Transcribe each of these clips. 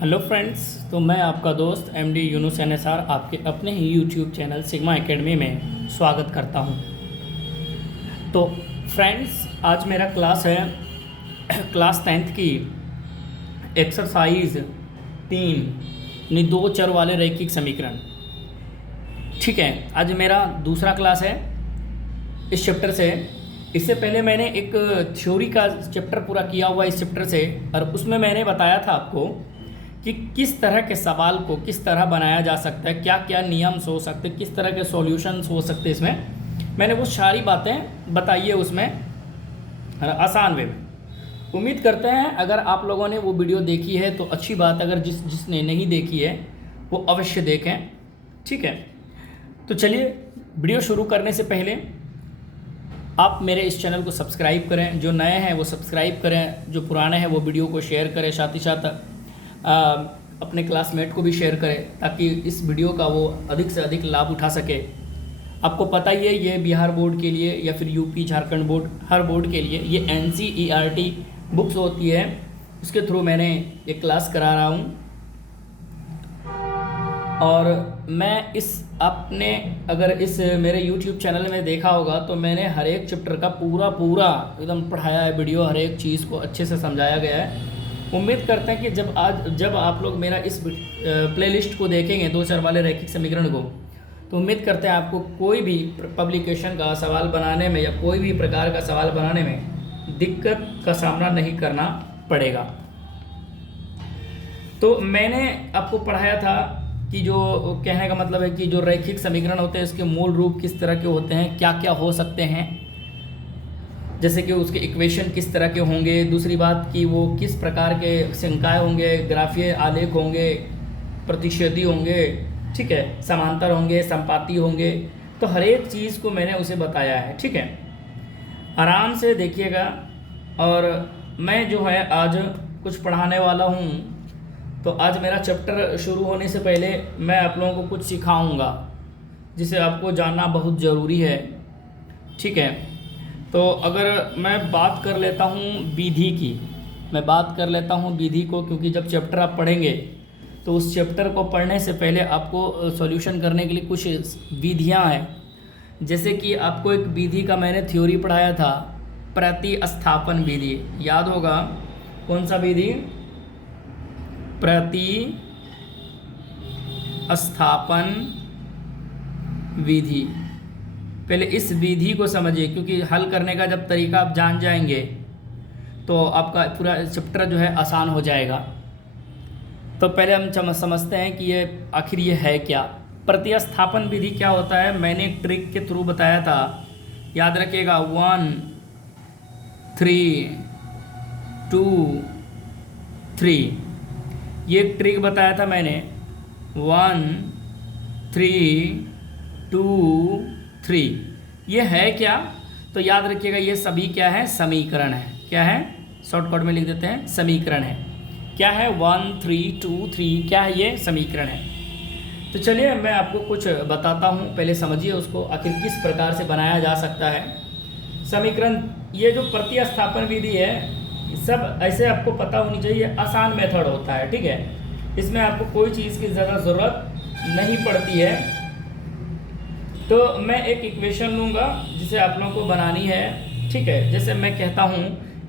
Hello friends, तो मैं आपका दोस्त एमडी यूनुस एनएसआर आपके अपने ही यूट्यूब चैनल सिग्मा एकेडमी में स्वागत करता हूं। तो फ्रेंड्स, आज मेरा क्लास है क्लास 10th की एक्सरसाइज 3 यानी 2 चर वाले रैखिक समीकरण। ठीक है, आज मेरा दूसरा क्लास है इस चैप्टर से। इससे पहले मैंने एक थ्योरी का चैप्टर पूरा किया हुआ इस चैप्टर से, और उसमें मैंने बताया था आपको कि किस तरह के सवाल को किस तरह बनाया जा सकता है, क्या क्या नियम्स हो सकते हैं, किस तरह के सॉल्यूशंस हो सकते हैं। इसमें मैंने वो सारी बातें बताई है उसमें आसान वे में। उम्मीद करते हैं अगर आप लोगों ने वो वीडियो देखी है तो अच्छी बात, अगर जिसने नहीं देखी है वो अवश्य देखें। ठीक है, तो चलिए वीडियो शुरू करने से पहले आप मेरे इस चैनल को सब्सक्राइब करें, जो नए हैं वो सब्सक्राइब करें, जो पुराने हैं वो वीडियो को शेयर करें, साथ ही साथ अपने क्लासमेट को भी शेयर करें ताकि इस वीडियो का वो अधिक से अधिक लाभ उठा सके। आपको पता ही है ये बिहार बोर्ड के लिए या फिर यूपी झारखंड बोर्ड, हर बोर्ड के लिए ये NCERT बुक्स होती है, उसके थ्रू मैंने ये क्लास करा रहा हूँ। और मैं अगर इस मेरे YouTube चैनल में देखा होगा तो मैंने हर एक चैप्टर का पूरा एकदम पढ़ाया है वीडियो, हर एक चीज़ को अच्छे से समझाया गया है। उम्मीद करते हैं कि जब आप लोग मेरा इस प्लेलिस्ट को देखेंगे 2 चर वाले रैखिक समीकरण को, तो उम्मीद करते हैं आपको कोई भी पब्लिकेशन का सवाल बनाने में या कोई भी प्रकार का सवाल बनाने में दिक्कत का सामना नहीं करना पड़ेगा। तो मैंने आपको पढ़ाया था कि जो कहने का मतलब है कि जो रैखिक समीकरण होते हैं इसके मूल रूप किस तरह के होते हैं, क्या क्या हो सकते हैं, जैसे कि उसके इक्वेशन किस तरह के होंगे। दूसरी बात कि वो किस प्रकार के संख्याएँ होंगे, ग्राफीय आलेख होंगे, प्रतिच्छेदी होंगे, ठीक है, समांतर होंगे, संपाती होंगे। तो हर एक चीज़ को मैंने उसे बताया है। ठीक है, आराम से देखिएगा। और मैं जो है आज कुछ पढ़ाने वाला हूँ, तो आज मेरा चैप्टर शुरू होने से पहले मैं आप लोगों को कुछ सिखाऊंगा जिसे आपको जानना बहुत ज़रूरी है। ठीक है, तो अगर मैं बात कर लेता हूँ विधि की, विधि को, क्योंकि जब चैप्टर आप पढ़ेंगे तो उस चैप्टर को पढ़ने से पहले आपको सॉल्यूशन करने के लिए कुछ विधियाँ हैं। जैसे कि आपको एक विधि का मैंने थ्योरी पढ़ाया था, प्रतिस्थापन विधि, याद होगा। कौन सा विधि? प्रतिस्थापन विधि। पहले इस विधि को समझिए, क्योंकि हल करने का जब तरीका आप जान जाएंगे तो आपका पूरा चैप्टर जो है आसान हो जाएगा। तो पहले हम समझते हैं कि ये आखिर ये है क्या। प्रतिस्थापन विधि क्या होता है, मैंने एक ट्रिक के थ्रू बताया था, याद रखिएगा। 1 3 2 3, ये एक ट्रिक बताया था मैंने। 1 3 2 3, ये है क्या? तो याद रखिएगा ये सभी क्या है? समीकरण है। क्या है? शॉर्टकट में लिख देते हैं, समीकरण है। क्या है? 1 3 2 3, क्या है? ये समीकरण है। तो चलिए मैं आपको कुछ बताता हूँ, पहले समझिए उसको, आखिर किस प्रकार से बनाया जा सकता है समीकरण। ये जो प्रतिस्थापन विधि है, सब ऐसे आपको पता होनी चाहिए, आसान मेथड होता है। ठीक है, इसमें आपको कोई चीज़ की ज़्यादा ज़रूरत नहीं पड़ती है। तो मैं एक इक्वेशन लूँगा जिसे आप लोगों को बनानी है। ठीक है, जैसे मैं कहता हूँ,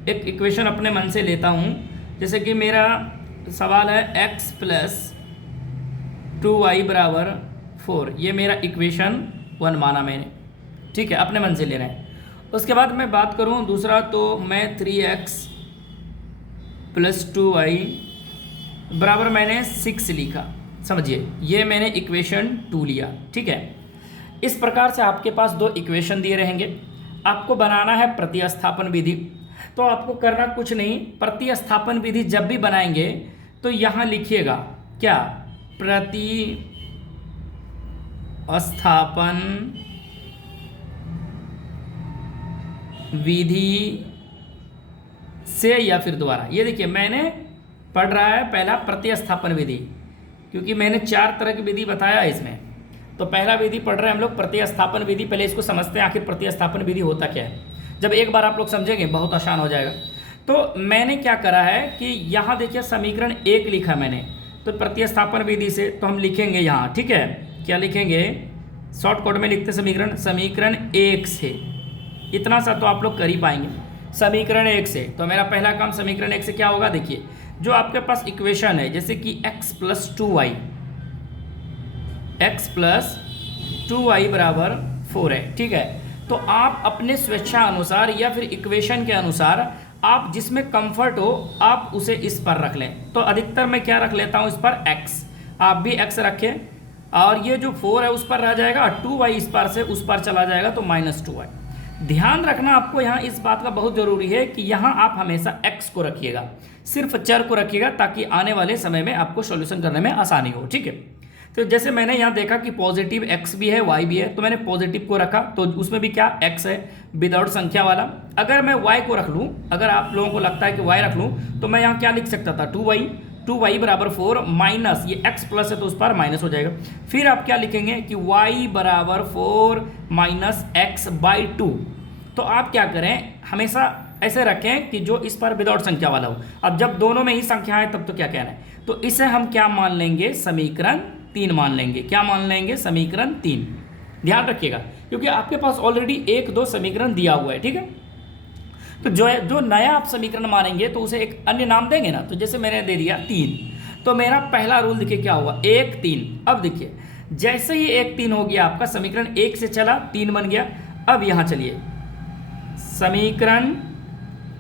एक इक्वेशन अपने मन से लेता हूँ। जैसे कि मेरा सवाल है x + 2y = 4, ये मेरा इक्वेशन 1 माना मैंने। ठीक है, अपने मन से ले रहे हैं। उसके बाद मैं बात करूँ दूसरा, तो मैं 3x + 2y बराबर मैंने 6 लिखा। समझिए, ये मैंने इक्वेशन 2 लिया। ठीक है, इस प्रकार से आपके पास 2 इक्वेशन दिए रहेंगे। आपको बनाना है प्रतिस्थापन विधि। तो आपको करना कुछ नहीं, प्रतिस्थापन विधि जब भी बनाएंगे तो यहाँ लिखिएगा क्या? प्रतिस्थापन विधि से या फिर द्वारा। ये देखिए मैंने पढ़ रहा है पहला प्रतिस्थापन विधि, क्योंकि मैंने 4 तरह की विधि बताया है इसमें। तो पहला विधि पढ़ रहे हैं हम लोग प्रतिस्थापन विधि। पहले इसको समझते हैं आखिर प्रतिस्थापन विधि होता क्या है। जब एक बार आप लोग समझेंगे बहुत आसान हो जाएगा। तो मैंने क्या करा है कि यहाँ देखिए समीकरण 1 लिखा मैंने, तो प्रतिस्थापन विधि से तो हम लिखेंगे यहाँ, ठीक है, क्या लिखेंगे, शॉर्ट कोड में लिखते समीकरण, समीकरण 1 से, इतना सा तो आप लोग कर ही पाएंगे। समीकरण 1 से तो मेरा पहला काम समीकरण 1 से क्या होगा, देखिए जो आपके पास इक्वेशन है जैसे कि x + 2y, x + 2y बराबर 4 है, ठीक है। तो आप अपने स्वेच्छा अनुसार या फिर इक्वेशन के अनुसार आप जिसमें कंफर्ट हो आप उसे इस पर रख लें। तो अधिकतर मैं क्या रख लेता हूँ इस पर x, आप भी x रखें, और ये जो 4 है उस पर रह जाएगा, 2y इस पर से उस पर चला जाएगा तो -2y। ध्यान रखना आपको यहाँ इस बात का बहुत ज़रूरी है कि यहाँ आप हमेशा x को रखिएगा, सिर्फ चर को रखिएगा, ताकि आने वाले समय में आपको सॉल्यूशन करने में आसानी हो, ठीक है। तो जैसे मैंने यहाँ देखा कि पॉजिटिव x भी है y भी है, तो मैंने पॉजिटिव को रखा, तो उसमें भी क्या x है विदाउट संख्या वाला। अगर मैं y को रख लूँ, अगर आप लोगों को लगता है कि y रख लूँ, तो मैं यहाँ क्या लिख सकता था, 2y बराबर 4 माइनस ये x प्लस है तो उस पर माइनस हो जाएगा। फिर आप क्या लिखेंगे कि y बराबर 4 माइनस x/2। तो आप क्या करें, हमेशा ऐसे रखें कि जो इस पर विदाउट संख्या वाला हो। अब जब दोनों में ही संख्या है तब तो क्या कहना है, तो इसे हम क्या मान लेंगे, समीकरण 3 मान लेंगे। क्या मान लेंगे, समीकरण 3। ध्यान रखिएगा क्योंकि आपके पास ऑलरेडी 1-2 समीकरण दिया हुआ है, ठीक है। तो जो नया आप समीकरण मानेंगे तो उसे एक अन्य नाम देंगे ना, तो जैसे मैंने दे दिया 3, तो मेरा पहला रूल देखिए क्या हुआ, 1 3। अब देखिए जैसे ही 1 3 हो गया आपका समीकरण 1 से चला 3 बन गया। अब यहाँ चलिए समीकरण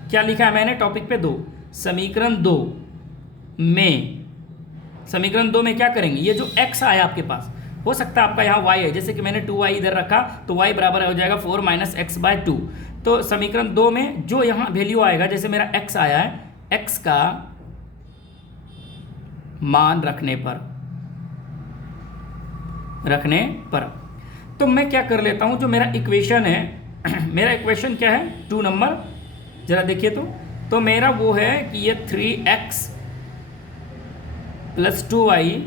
क्या लिखा है मैंने टॉपिक पे 2, समीकरण 2 में क्या करेंगे, ये जो x आया आपके पास, हो सकता है आपका यहाँ y है, जैसे कि मैंने 2y इधर रखा तो y बराबर हो जाएगा 4 माइनस x/2। तो समीकरण 2 में जो यहाँ वैल्यू आएगा, जैसे मेरा x आया है, x का मान रखने पर तो मैं क्या कर लेता हूँ, जो मेरा इक्वेशन है मेरा इक्वेशन क्या है 2 नंबर, जरा देखिए तो मेरा वो है कि ये 3x + 2y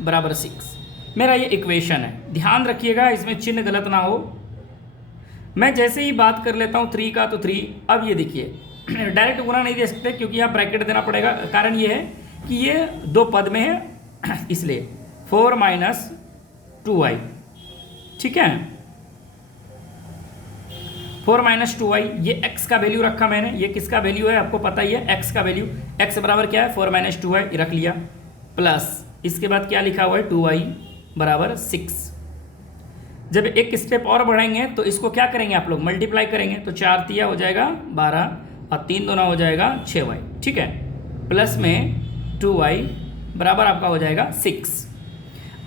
बराबर 6, मेरा ये इक्वेशन है। ध्यान रखिएगा इसमें चिन्ह गलत ना हो। मैं जैसे ही बात कर लेता हूँ 3 का तो 3। अब ये देखिए डायरेक्ट गुना नहीं दे सकते क्योंकि यहाँ ब्रैकेट देना पड़ेगा, कारण ये है कि ये 2 पद में है इसलिए 4 माइनस 2y, ठीक है। 4 माइनस 2y, ये x का वैल्यू रखा मैंने, ये किसका वैल्यू है आपको पता ही है, x का वैल्यू, x बराबर क्या है 4 माइनस 2y रख लिया, प्लस इसके बाद क्या लिखा हुआ है 2y बराबर 6। जब एक स्टेप और बढ़ेंगे तो इसको क्या करेंगे आप लोग, मल्टीप्लाई करेंगे, तो 4 तिया हो जाएगा 12 और 3 दूना हो जाएगा 6y, ठीक है, प्लस में 2y बराबर आपका हो जाएगा 6।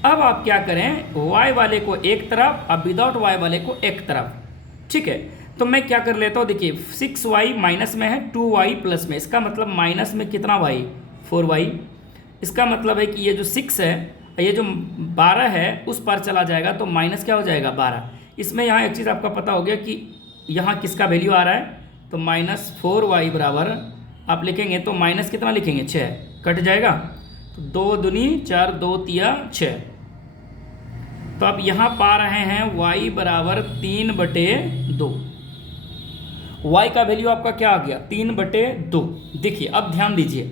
अब आप क्या करें, y वाले को एक तरफ और विदाउट y वाले को एक तरफ, ठीक है। तो मैं क्या कर लेता हूँ, देखिए 6y माइनस में है, 2y प्लस में, इसका मतलब माइनस में कितना y 4y, इसका मतलब है कि ये जो 6 है, ये जो 12 है उस पर चला जाएगा तो माइनस क्या हो जाएगा 12। इसमें यहाँ एक चीज़ आपका पता हो गया कि यहाँ किसका वैल्यू आ रहा है, तो -4y बराबर आप लिखेंगे तो माइनस कितना लिखेंगे 6, कट जाएगा, तो 2 दूनी 4, 2 तिया 6। तो आप यहाँ पा रहे हैं y बराबर 3/2। y का वैल्यू आपका क्या आ गया 3/2। देखिए अब ध्यान दीजिए,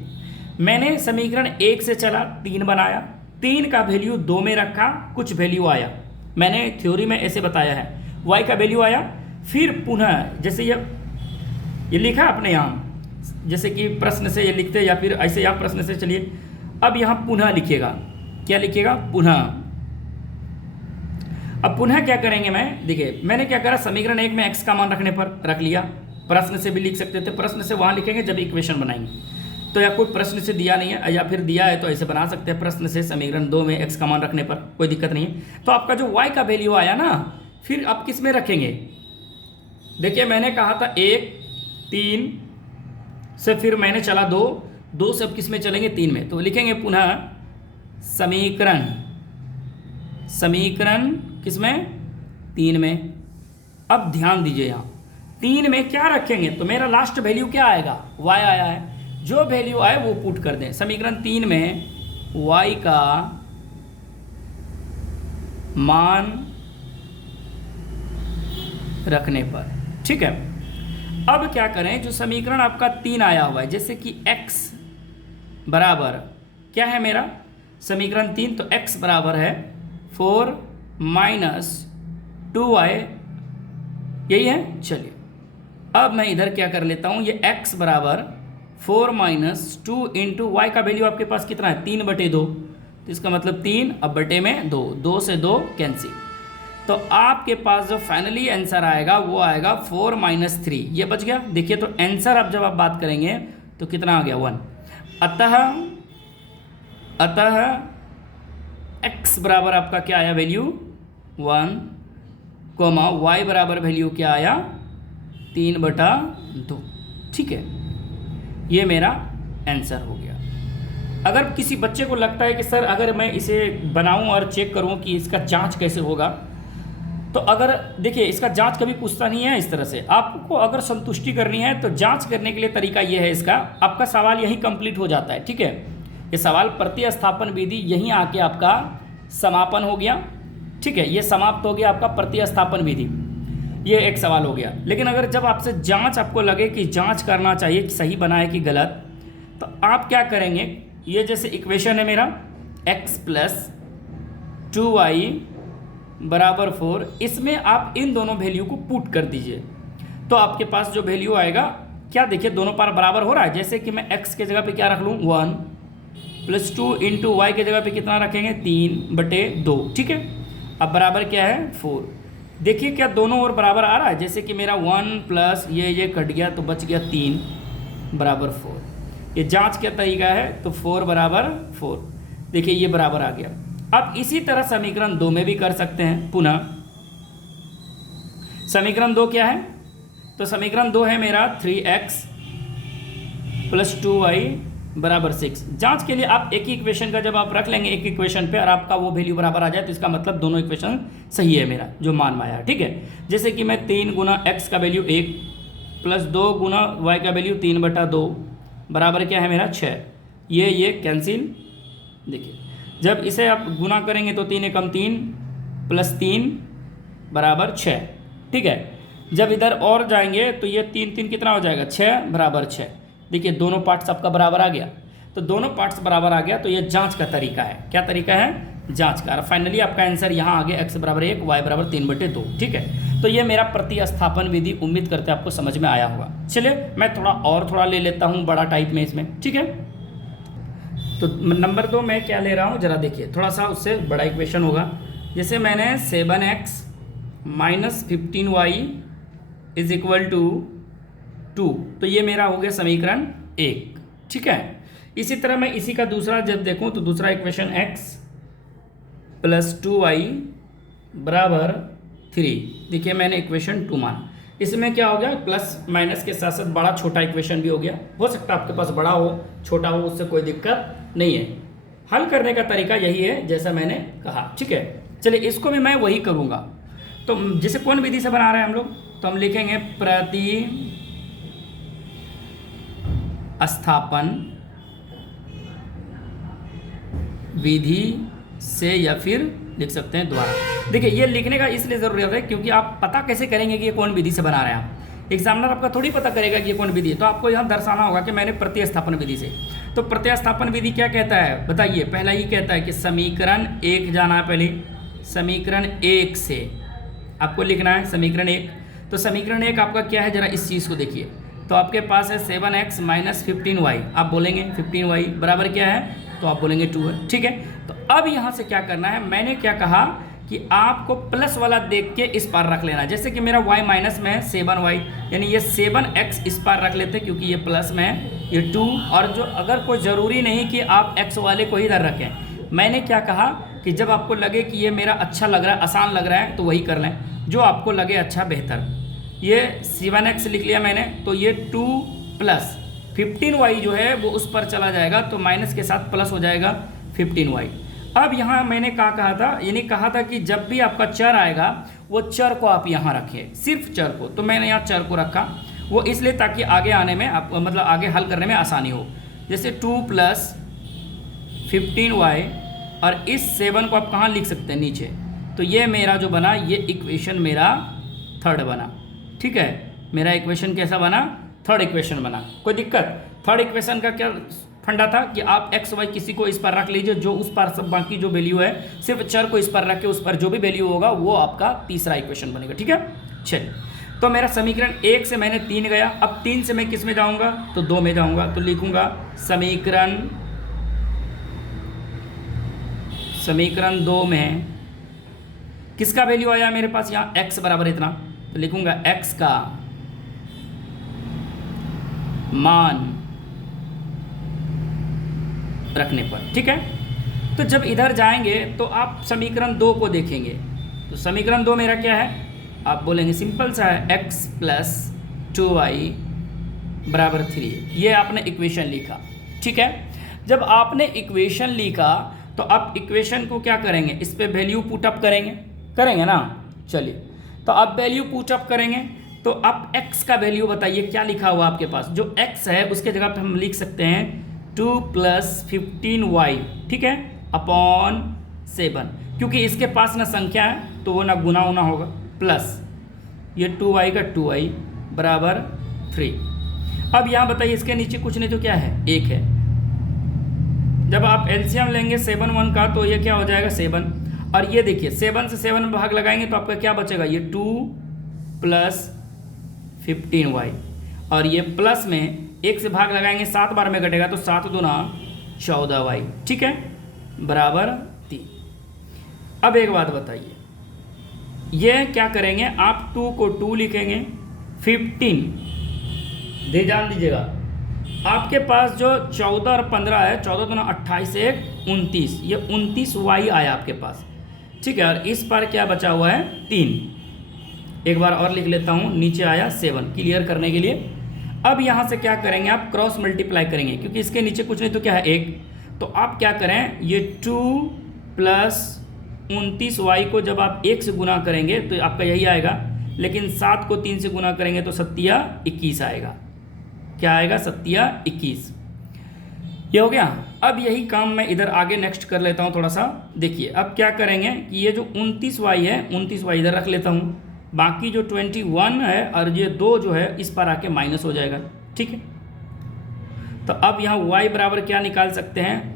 मैंने समीकरण 1 से चला 3 बनाया, 3 का वैल्यू 2 में रखा, कुछ वैल्यू आया, मैंने थ्योरी में ऐसे बताया है, y का वैल्यू आया, फिर पुनः जैसे ये लिखा आपने यहाँ, जैसे कि प्रश्न से ये लिखते या फिर ऐसे आप प्रश्न से चलिए, अब यहाँ पुनः लिखिएगा, क्या लिखिएगा पुनः। अब पुनः क्या करेंगे, मैं देखिए मैंने क्या करा, समीकरण 1 में x का मान रखने पर रख लिया, प्रश्न से भी लिख सकते थे, प्रश्न से वहाँ लिखेंगे जब इक्वेशन बनाएंगे। तो या कोई प्रश्न से दिया नहीं है या फिर दिया है तो ऐसे बना सकते हैं, प्रश्न से समीकरण 2 में x का मान रखने पर कोई दिक्कत नहीं है। तो आपका जो y का वैल्यू आया ना, फिर आप किस में रखेंगे, देखिए मैंने कहा था 1 3 से, फिर मैंने चला 2 से, अब किस में चलेंगे 3 में, तो लिखेंगे पुनः समीकरण किस में 3 में। अब ध्यान दीजिए यहाँ 3 में क्या रखेंगे, तो मेरा लास्ट वैल्यू क्या आएगा y आया है, जो वैल्यू आए वो पुट कर दें समीकरण 3 में y का मान रखने पर, ठीक है। अब क्या करें, जो समीकरण आपका 3 आया हुआ है, जैसे कि x बराबर क्या है मेरा समीकरण 3, तो x बराबर है 4 माइनस 2y, यही है। चलिए अब मैं इधर क्या कर लेता हूँ, ये x बराबर 4 माइनस 2 इंटू वाई का वैल्यू आपके पास कितना है 3/2, तो इसका मतलब 3 अब बटे में 2, 2 से 2 कैंसिल। तो आपके पास जो फाइनली आंसर आएगा वो आएगा 4 माइनस 3, ये बच गया। देखिए तो आंसर अब जब आप बात करेंगे तो कितना आ गया 1। अतः x बराबर आपका क्या आया वैल्यू 1, कोमा y बराबर वैल्यू क्या आया 3/2। ठीक है, ये मेरा आंसर हो गया। अगर किसी बच्चे को लगता है कि सर अगर मैं इसे बनाऊं और चेक करूं कि इसका जांच कैसे होगा, तो अगर देखिए इसका जांच कभी पूछता नहीं है इस तरह से। आपको अगर संतुष्टि करनी है तो जांच करने के लिए तरीका ये है इसका, आपका सवाल यहीं कंप्लीट हो जाता है। ठीक है, ये सवाल प्रतिस्थापन विधि यहीं आके आपका समापन हो गया। ठीक है, ये समाप्त हो गया आपका प्रतिस्थापन विधि, ये एक सवाल हो गया। लेकिन अगर जब आपसे जांच आपको लगे कि जांच करना चाहिए कि सही बना है कि गलत, तो आप क्या करेंगे, ये जैसे इक्वेशन है मेरा x प्लस 2y बराबर 4, इसमें आप इन दोनों वैल्यू को पुट कर दीजिए तो आपके पास जो वैल्यू आएगा, क्या देखिए दोनों पार बराबर हो रहा है। जैसे कि मैं x के जगह पे क्या रख लूँ 1 प्लस 2 इंटू वाई के जगह पे कितना रखेंगे 3/2। ठीक है, अब बराबर क्या है 4। देखिए क्या दोनों ओर बराबर आ रहा है, जैसे कि मेरा 1 प्लस ये कट गया तो बच गया 3 बराबर 4। ये जांच क्या तरीका है, तो 4 बराबर 4, देखिए ये बराबर आ गया। अब इसी तरह समीकरण 2 में भी कर सकते हैं पुनः। समीकरण 2 क्या है, तो समीकरण 2 है मेरा 3x प्लस 2y बराबर 6। जांच के लिए आप एक ही इक्वेशन का जब आप रख लेंगे एक इक्वेशन पे और आपका वो वैल्यू बराबर आ जाए, तो इसका मतलब दोनों इक्वेशन सही है मेरा जो मान में आया। ठीक है, जैसे कि मैं 3 गुना x का वैल्यू 1 प्लस 2 गुना y का वैल्यू 3/2 बराबर क्या है मेरा 6, ये कैंसिल। देखिए जब इसे आप गुना करेंगे तो 3 एकम 3 प्लस 3 बराबर 6। ठीक है, जब इधर और जाएंगे तो ये 3 3 कितना हो जाएगा 6 बराबर 6। देखिए दोनों पार्ट्स आपका बराबर आ गया, तो दोनों पार्ट्स बराबर आ गया, तो ये जांच का तरीका है। क्या तरीका है, जांच का। फाइनली आपका आंसर यहाँ आ गया x बराबर 1 y बराबर 3/2। ठीक है, तो ये मेरा प्रतिस्थापन विधि उम्मीद करते हैं आपको समझ में आया होगा। चलिए मैं थोड़ा ले लेता हूँ बड़ा टाइप में इसमें। ठीक है, तो नंबर 2 मैं क्या ले रहा हूँ जरा देखिए, थोड़ा सा उससे बड़ा इक्वेशन होगा। जैसे मैंने 7x minus 15y is equal to 2, तो ये मेरा हो गया समीकरण 1। ठीक है, इसी तरह मैं इसी का दूसरा जब देखूं तो दूसरा इक्वेशन x प्लस 2y बराबर 3, देखिए मैंने इक्वेशन 2 माना। इसमें क्या हो गया, प्लस माइनस के साथ साथ बड़ा छोटा इक्वेशन भी हो गया। हो सकता है आपके पास बड़ा हो छोटा हो, उससे कोई दिक्कत नहीं है। हल करने का तरीका यही है जैसा मैंने कहा। ठीक है, चलिए इसको भी मैं वही करूँगा। तो जैसे कौन विधि से बना रहे हैं हम लोग, तो हम लिखेंगे प्रतिस्थापन विधि से, या फिर लिख सकते हैं द्वारा। देखिए ये लिखने का इसलिए ज़रूरत है क्योंकि आप पता कैसे करेंगे कि ये कौन विधि से बना रहे हैं आप। एग्जामिनर आपका थोड़ी पता करेगा कि ये कौन विधि है, तो आपको यहाँ दर्शाना होगा कि मैंने प्रतिस्थापन विधि से। तो प्रतिस्थापन विधि क्या कहता है बताइए, पहला ही कहता है कि समीकरण 1 जाना है, पहले समीकरण 1 से आपको लिखना है समीकरण 1। तो समीकरण 1 आपका क्या है, जरा इस चीज़ को देखिए। तो आपके पास है 7x माइनस 15y, आप बोलेंगे 15y बराबर क्या है, तो आप बोलेंगे 2 है। ठीक है, तो अब यहाँ से क्या करना है, मैंने क्या कहा कि आपको प्लस वाला देख के इस पार रख लेना। जैसे कि मेरा y माइनस में है 7y, यानी ये 7x इस पार रख लेते क्योंकि ये प्लस में है, ये 2। और जो अगर कोई ज़रूरी नहीं कि आप x वाले को ही इधर रखें। मैंने क्या कहा कि जब आपको लगे कि ये मेरा अच्छा लग रहा है, आसान लग रहा है, तो वही कर लें जो आपको लगे अच्छा बेहतर। ये 7x लिख लिया मैंने, तो ये 2 प्लस 15y जो है वो उस पर चला जाएगा, तो माइनस के साथ प्लस हो जाएगा 15y। अब यहाँ मैंने क्या कहा था, यानी कहा था कि जब भी आपका चर आएगा वो चर को आप यहाँ रखिए, सिर्फ चर को। तो मैंने यहाँ चर को रखा, वो इसलिए ताकि आगे आने में आप मतलब आगे हल करने में आसानी हो। जैसे 2 प्लस 15y, और इस 7 को आप कहाँ लिख सकते हैं, नीचे। तो ये मेरा जो बना, ये इक्वेशन मेरा 3rd बना। ठीक है, मेरा इक्वेशन कैसा बना, 3rd इक्वेशन बना। कोई दिक्कत, 3rd इक्वेशन का क्या फंडा था कि आप एक्स वाई किसी को इस पर रख लीजिए, जो उस पर सब बाकी जो वैल्यू है सिर्फ चर को इस पर रख के उस पर जो भी वैल्यू होगा वो आपका तीसरा इक्वेशन बनेगा। ठीक है, चलिए। तो मेरा समीकरण 1 से मैंने 3 गया, अब 3 से मैं किस में जाऊंगा, तो 2 में जाऊंगा। तो लिखूंगा समीकरण 2 में किसका वैल्यू आया मेरे पास, यहाँ x बराबर इतना, तो लिखूंगा x का मान रखने पर। ठीक है, तो जब इधर जाएंगे तो आप समीकरण 2 को देखेंगे, तो समीकरण 2 मेरा क्या है, आप बोलेंगे सिंपल सा है, x प्लस 2y बराबर 3। ये आपने इक्वेशन लिखा। ठीक है, जब आपने इक्वेशन लिखा तो आप इक्वेशन को क्या करेंगे, इस पे वैल्यू पुटअप करेंगे ना। चलिए, तो आप वैल्यू पुटअप करेंगे तो आप x का वैल्यू बताइए क्या लिखा हुआ आपके पास। जो x है उसके जगह पे हम लिख सकते हैं 2 + 15y, ठीक है, अपॉन 7, क्योंकि इसके पास ना संख्या है तो वो ना गुना होना होगा, प्लस ये 2y का 2y बराबर 3। अब यहाँ बताइए इसके नीचे कुछ नहीं तो क्या है, 1 है। जब आप एलसीएम लेंगे 7 1 का तो ये क्या हो जाएगा 7, और ये देखिए 7 से 7 में भाग लगाएंगे तो आपका क्या बचेगा, ये 2 + 15y, और ये प्लस में 1 से भाग लगाएंगे 7 बार में कटेगा तो 7 दूना 14y, ठीक है, बराबर 3। अब एक बात बताइए, ये क्या करेंगे, आप 2 को 2 लिखेंगे, 15 ध्यान दीजिएगा, आपके पास जो 14 और 15 है, 14 दूना 28 1 29, ये 29y आया आपके पास। ठीक है, और इस पर क्या बचा हुआ है 3। एक बार और लिख लेता हूँ, नीचे आया 7 क्लियर करने के लिए। अब यहाँ से क्या करेंगे, आप क्रॉस मल्टीप्लाई करेंगे क्योंकि इसके नीचे कुछ नहीं तो क्या है 1, तो आप क्या करें, ये 2 + 29y को जब आप 1 से गुना करेंगे तो आपका यही आएगा, लेकिन 7 को 3 से गुना करेंगे तो 7 21 आएगा। क्या आएगा, 7 21। ये हो गया। अब यही काम मैं इधर आगे नेक्स्ट कर लेता हूँ थोड़ा सा। देखिए अब क्या करेंगे कि ये जो 29y है, 29y इधर रख लेता हूँ, बाकी जो 21 है और ये 2 जो है इस पर आके माइनस हो जाएगा। ठीक है, तो अब यहाँ y बराबर क्या निकाल सकते हैं,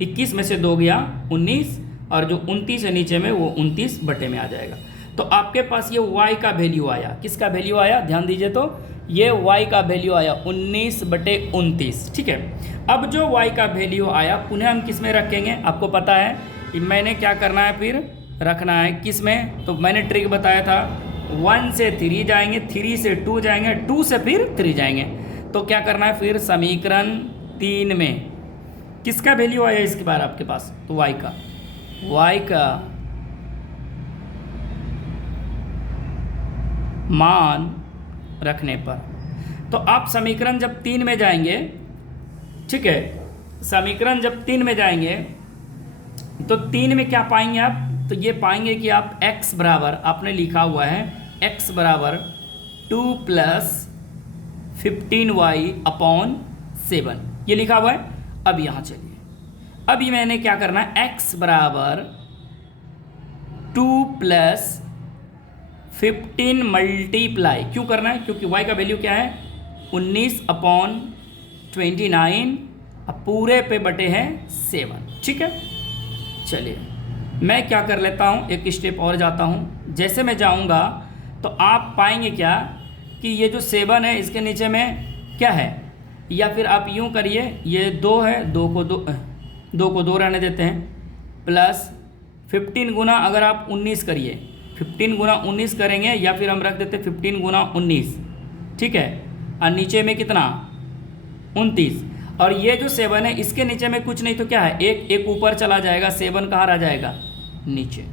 21 में से 2 गया 19, और जो 29 है नीचे में वो 29 बटे में आ जाएगा। तो आपके पास ये y का वैल्यू आया, किसका वैल्यू आया, ध्यान दीजिए, तो ये y का वैल्यू आया 19/29। ठीक है, अब जो y का वैल्यू आया पुनः हम किस में रखेंगे, आपको पता है कि मैंने क्या करना है, फिर रखना है किस में, तो मैंने ट्रिक बताया था, 1 से 3 जाएंगे, 3 से 2 जाएंगे, 2 से फिर 3 जाएंगे। तो क्या करना है, फिर समीकरण 3 में किसका वैल्यू आया इसके बाद आपके पास, तो y का मान रखने पर। तो आप समीकरण जब 3 में जाएंगे, ठीक है, समीकरण जब 3 में जाएंगे तो 3 में क्या पाएंगे आप, तो ये पाएंगे कि आप x बराबर, आपने लिखा हुआ है x बराबर 2 + 15y अपॉन 7, ये लिखा हुआ है। अब यहाँ चलिए, अभी मैंने क्या करना है, x बराबर 2 + 15 मल्टीप्लाई क्यों करना है, क्योंकि y का वैल्यू क्या है 19/29, अब पूरे पे बटे हैं 7। ठीक है, चलिए मैं क्या कर लेता हूँ, एक स्टेप और जाता हूँ। जैसे मैं जाऊँगा तो आप पाएंगे क्या कि ये जो 7 है इसके नीचे में क्या है, या फिर आप यूँ करिए, ये 2 है, 2 को 2 रहने देते हैं, प्लस 15 गुना अगर आप 19 करिए, 15 गुना 19 करेंगे, या फिर हम रख देते 15 गुना 19, ठीक है, और नीचे में कितना 29, और ये जो 7 है इसके नीचे में कुछ नहीं तो क्या है, एक ऊपर चला जाएगा, 7 कहाँ रह जाएगा, नीचे।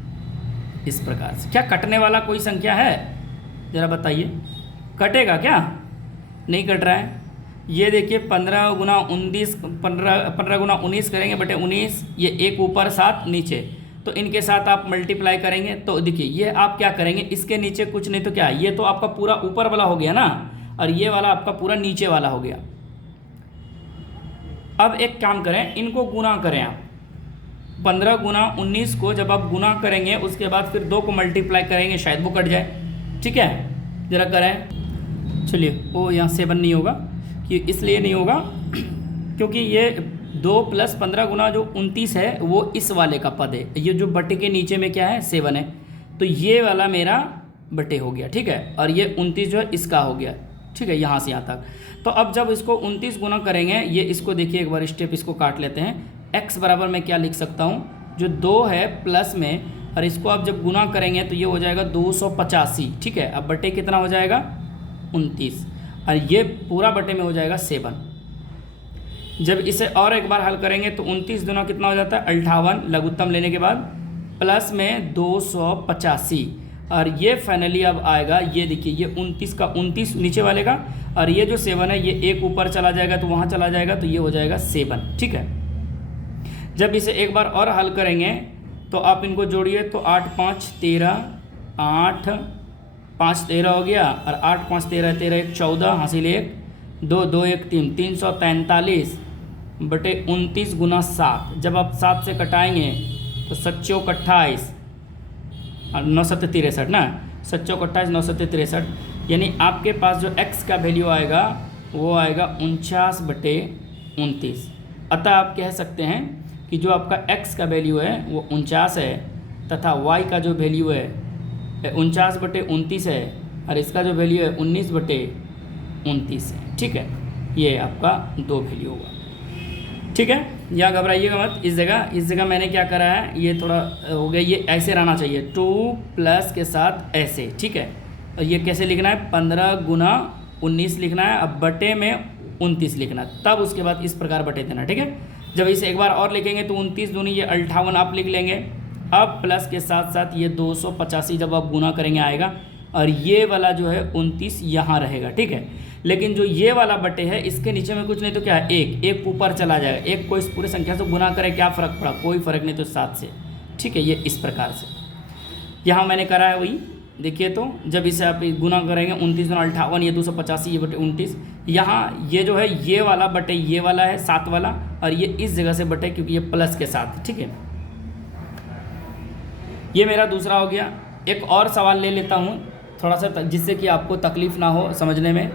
इस प्रकार से क्या कटने वाला कोई संख्या है, ज़रा बताइए, कटेगा क्या, नहीं कट रहा है। ये देखिए 15 गुना 19, 15 गुना 19 करेंगे बटे 19, ये एक ऊपर 7 नीचे, तो इनके साथ आप मल्टीप्लाई करेंगे तो देखिए ये आप क्या करेंगे, इसके नीचे कुछ नहीं तो क्या, ये तो आपका पूरा ऊपर वाला हो गया ना, और ये वाला आपका पूरा नीचे वाला हो गया। अब एक काम करें, इनको गुना करें आप, 15 गुना 19 को जब आप गुना करेंगे उसके बाद फिर 2 को मल्टीप्लाई करेंगे, शायद वो कट जाए। ठीक है, ज़रा करें, चलिए, वो यहाँ 7 नहीं होगा, कि इसलिए नहीं होगा क्योंकि ये 2 + 15 गुना जो 29 है वो इस वाले का पद है, ये जो बटे के नीचे में क्या है 7 है, तो ये वाला मेरा बटे हो गया, ठीक है। और ये 29 जो है इसका हो गया, ठीक है, यहाँ से यहाँ तक। तो अब जब इसको 29 गुना करेंगे, ये इसको देखिए एक बार स्टेप इसको काट लेते हैं। x बराबर मैं क्या लिख सकता हूँ, जो 2 है प्लस में, और इसको अब जब गुना करेंगे तो ये हो जाएगा 285, ठीक है। अब बटे कितना हो जाएगा 29, और ये पूरा बटे में हो जाएगा 7। जब इसे और एक बार हल करेंगे तो 29 दुना कितना हो जाता है 58, लघुत्तम लेने के बाद प्लस में 285, और ये फाइनली अब आएगा, ये देखिए ये 29 का 29 नीचे वाले का, और ये जो 7 है ये एक ऊपर चला जाएगा तो वहाँ चला जाएगा, तो ये हो जाएगा 7, ठीक है। जब इसे एक बार और हल करेंगे तो आप इनको जोड़िए, तो 8 5 13, 8 5 13 हो गया, और 8 5 13, 13 1 14, हासिल 1 2 2 1 3, 343 बटे 29 गुना 7। जब आप 7 से कटाएंगे तो 7 चौक 28 और 9 7 63 ना, 7 चौक 28 9 7 63, यानी आपके पास जो x का वैल्यू आएगा वो आएगा 49/29। अतः आप कह सकते हैं कि जो आपका x का वैल्यू है वो 49 है, तथा y का जो वैल्यू है 49/29 है, और इसका जो वैल्यू है 19/29 है, ठीक है। ये आपका 2 वैल्यू होगा, ठीक है। यहाँ घबराइएगा मत, इस जगह मैंने क्या करा है, ये थोड़ा हो गया, ये ऐसे रहना चाहिए 2 प्लस के साथ ऐसे, ठीक है। और ये कैसे लिखना है 15 गुना 19 लिखना है, अब बटे में 29 लिखना है, तब उसके बाद इस प्रकार बटे देना, ठीक है। जब इसे एक बार और लिखेंगे तो 29 दूनी ये 58 आप लिख लेंगे, अब प्लस के साथ साथ ये 285 जब आप गुना करेंगे आएगा, और ये वाला जो है 29 यहाँ रहेगा, ठीक है। लेकिन जो ये वाला बटे है इसके नीचे में कुछ नहीं तो क्या है एक ऊपर चला जाएगा, एक को इस पूरे संख्या से गुना करे क्या फ़र्क पड़ा, कोई फ़र्क नहीं, तो 7 से, ठीक है। ये इस प्रकार से यहाँ मैंने करा है वही, देखिए। तो जब इसे आप गुना करेंगे 29 गुना 58, ये 285, ये बटे 29, यहाँ ये जो है ये वाला बटे ये वाला है 7 वाला, और ये इस जगह से बटे क्योंकि ये प्लस के साथ, ठीक है। ये मेरा दूसरा हो गया। एक और सवाल ले लेता हूँ थोड़ा सा, जिससे कि आपको तकलीफ़ ना हो समझने में।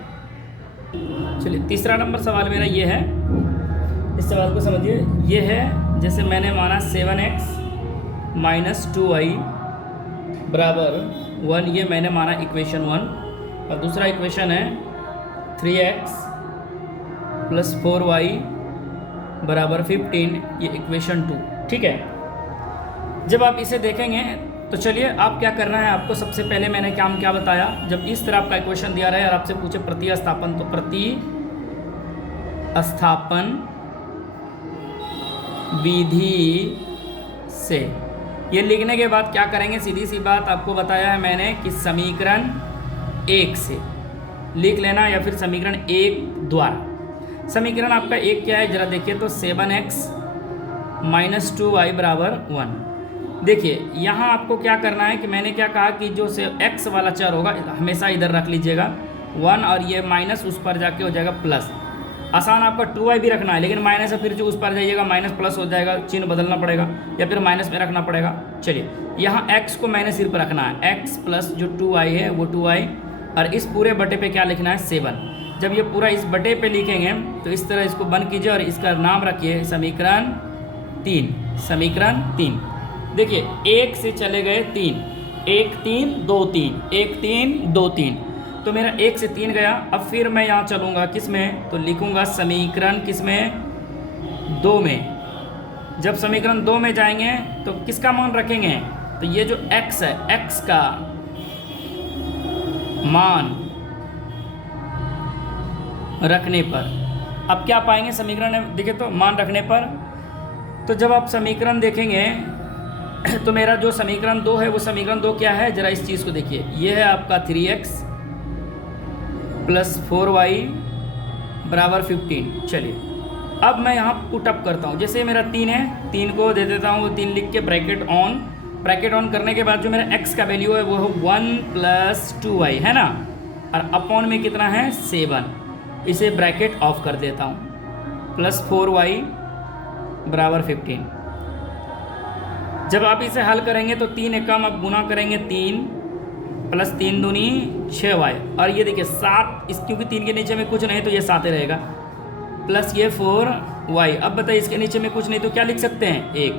चलिए तीसरा नंबर सवाल मेरा ये है, इस सवाल को समझिए। ये है जैसे मैंने माना 7x - 2y = 1, ये मैंने माना इक्वेशन 1, और दूसरा इक्वेशन है 3x + 4y = 15, ये इक्वेशन 2, ठीक है। जब आप इसे देखेंगे तो चलिए आप क्या करना है, आपको सबसे पहले मैंने क्या बताया, जब इस तरह आपका इक्वेशन दिया रहे और आपसे पूछे प्रतिस्थापन, तो प्रतिस्थापन विधि से ये लिखने के बाद क्या करेंगे, सीधी सी बात आपको बताया है मैंने कि समीकरण 1 से लिख लेना, या फिर समीकरण 1 द्वारा। समीकरण आपका 1 क्या है जरा देखिए, तो 7x - 2y = 1। देखिए यहाँ आपको क्या करना है कि मैंने क्या कहा कि जो से x वाला चर होगा हमेशा इधर रख लीजिएगा 1, और ये माइनस उस पर जाके हो जाएगा प्लस। आसान आपका 2y भी रखना है, लेकिन माइनस है फिर जो उस पर जाइएगा माइनस प्लस हो जाएगा, चिन्ह बदलना पड़ेगा या फिर माइनस में रखना पड़ेगा। चलिए यहाँ x को मैंने सिर्फ रखना है, x प्लस जो 2y है वो 2y, और इस पूरे बटे पे क्या लिखना है 7। जब ये पूरा इस बटे पे लिखेंगे तो इस तरह इसको बंद कीजिए और इसका नाम रखिए समीकरण 3। समीकरण 3 देखिए 1 से चले गए 3, 1 3 2 3, 1 3 2 3, तो मेरा 1 से 3 गया। अब फिर मैं यहाँ चलूँगा किस में, तो लिखूँगा समीकरण किस में 2 में। जब समीकरण 2 में जाएंगे तो किसका मान रखेंगे, तो ये जो x है x का मान रखने पर अब क्या पाएंगे समीकरण में, देखिए तो मान रखने पर, तो जब आप समीकरण देखेंगे तो मेरा जो समीकरण 2 है वो समीकरण 2 क्या है, जरा इस चीज़ को देखिए। ये है आपका 3x + 4y = 15। चलिए अब मैं यहाँ पुटअप करता हूँ, जैसे मेरा 3 है 3 को दे देता हूँ, 3 लिख के ब्रैकेट ऑन करने के बाद जो मेरा x का वैल्यू है वो है 1 + 2y है ना, और अपॉन में कितना है 7, इसे ब्रैकेट ऑफ कर देता हूँ, +4y = 15। जब आप इसे हल करेंगे तो 3 एकम आप गुना करेंगे 3 + 3 दूनी 6y, और ये देखिए 7, इस क्योंकि 3 के नीचे में कुछ नहीं तो ये 7 ही रहेगा, प्लस ये 4y। अब बताइए इसके नीचे में कुछ नहीं तो क्या लिख सकते हैं, 1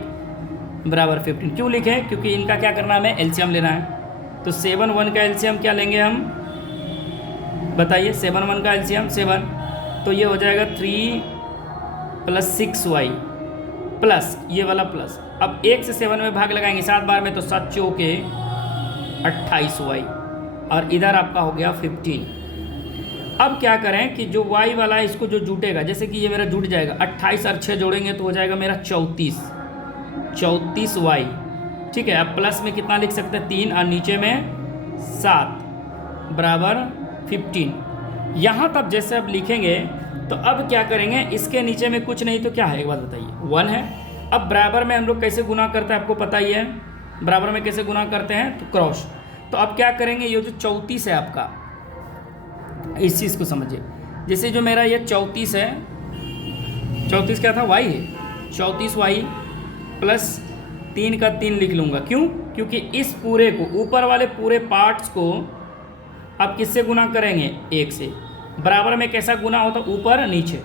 बराबर 15। क्यों लिखें, क्योंकि इनका क्या करना है, हमें एलसीएम लेना है। तो 7 1 का एलसीएम क्या लेंगे हम, बताइए 7 1 का एलसीएम 7, तो ये हो जाएगा 3 + 6y प्लस ये वाला प्लस। अब 1 से 7 में भाग लगाएंगे 7 बार में, तो 7 चौके 28y और इधर आपका हो गया 15। अब क्या करें कि जो y वाला है इसको जो जुटेगा, जैसे कि ये मेरा जुट जाएगा, 28 और 6 जोड़ेंगे तो हो जाएगा मेरा 34y। ठीक है, अब प्लस में कितना लिख सकते हैं, 3 और नीचे में 7 बराबर 15। यहाँ तब जैसे अब लिखेंगे तो अब क्या करेंगे, इसके नीचे में कुछ नहीं तो क्या है, एक बात बताइए, 1 है। अब बराबर में हम लोग कैसे गुना करते हैं आपको पता ही है, बराबर में कैसे गुना करते हैं, तो क्रॉस। तो अब क्या करेंगे, ये जो 34 है आपका, इस चीज़ को समझिए। जैसे जो मेरा ये 34 है, 34 क्या था, y है, 34y प्लस 3 का 3 लिख लूँगा। क्यों, क्योंकि इस पूरे को, ऊपर वाले पूरे पार्ट्स को आप किससे गुना करेंगे, 1 से। बराबर में कैसा गुना होता, ऊपर नीचे,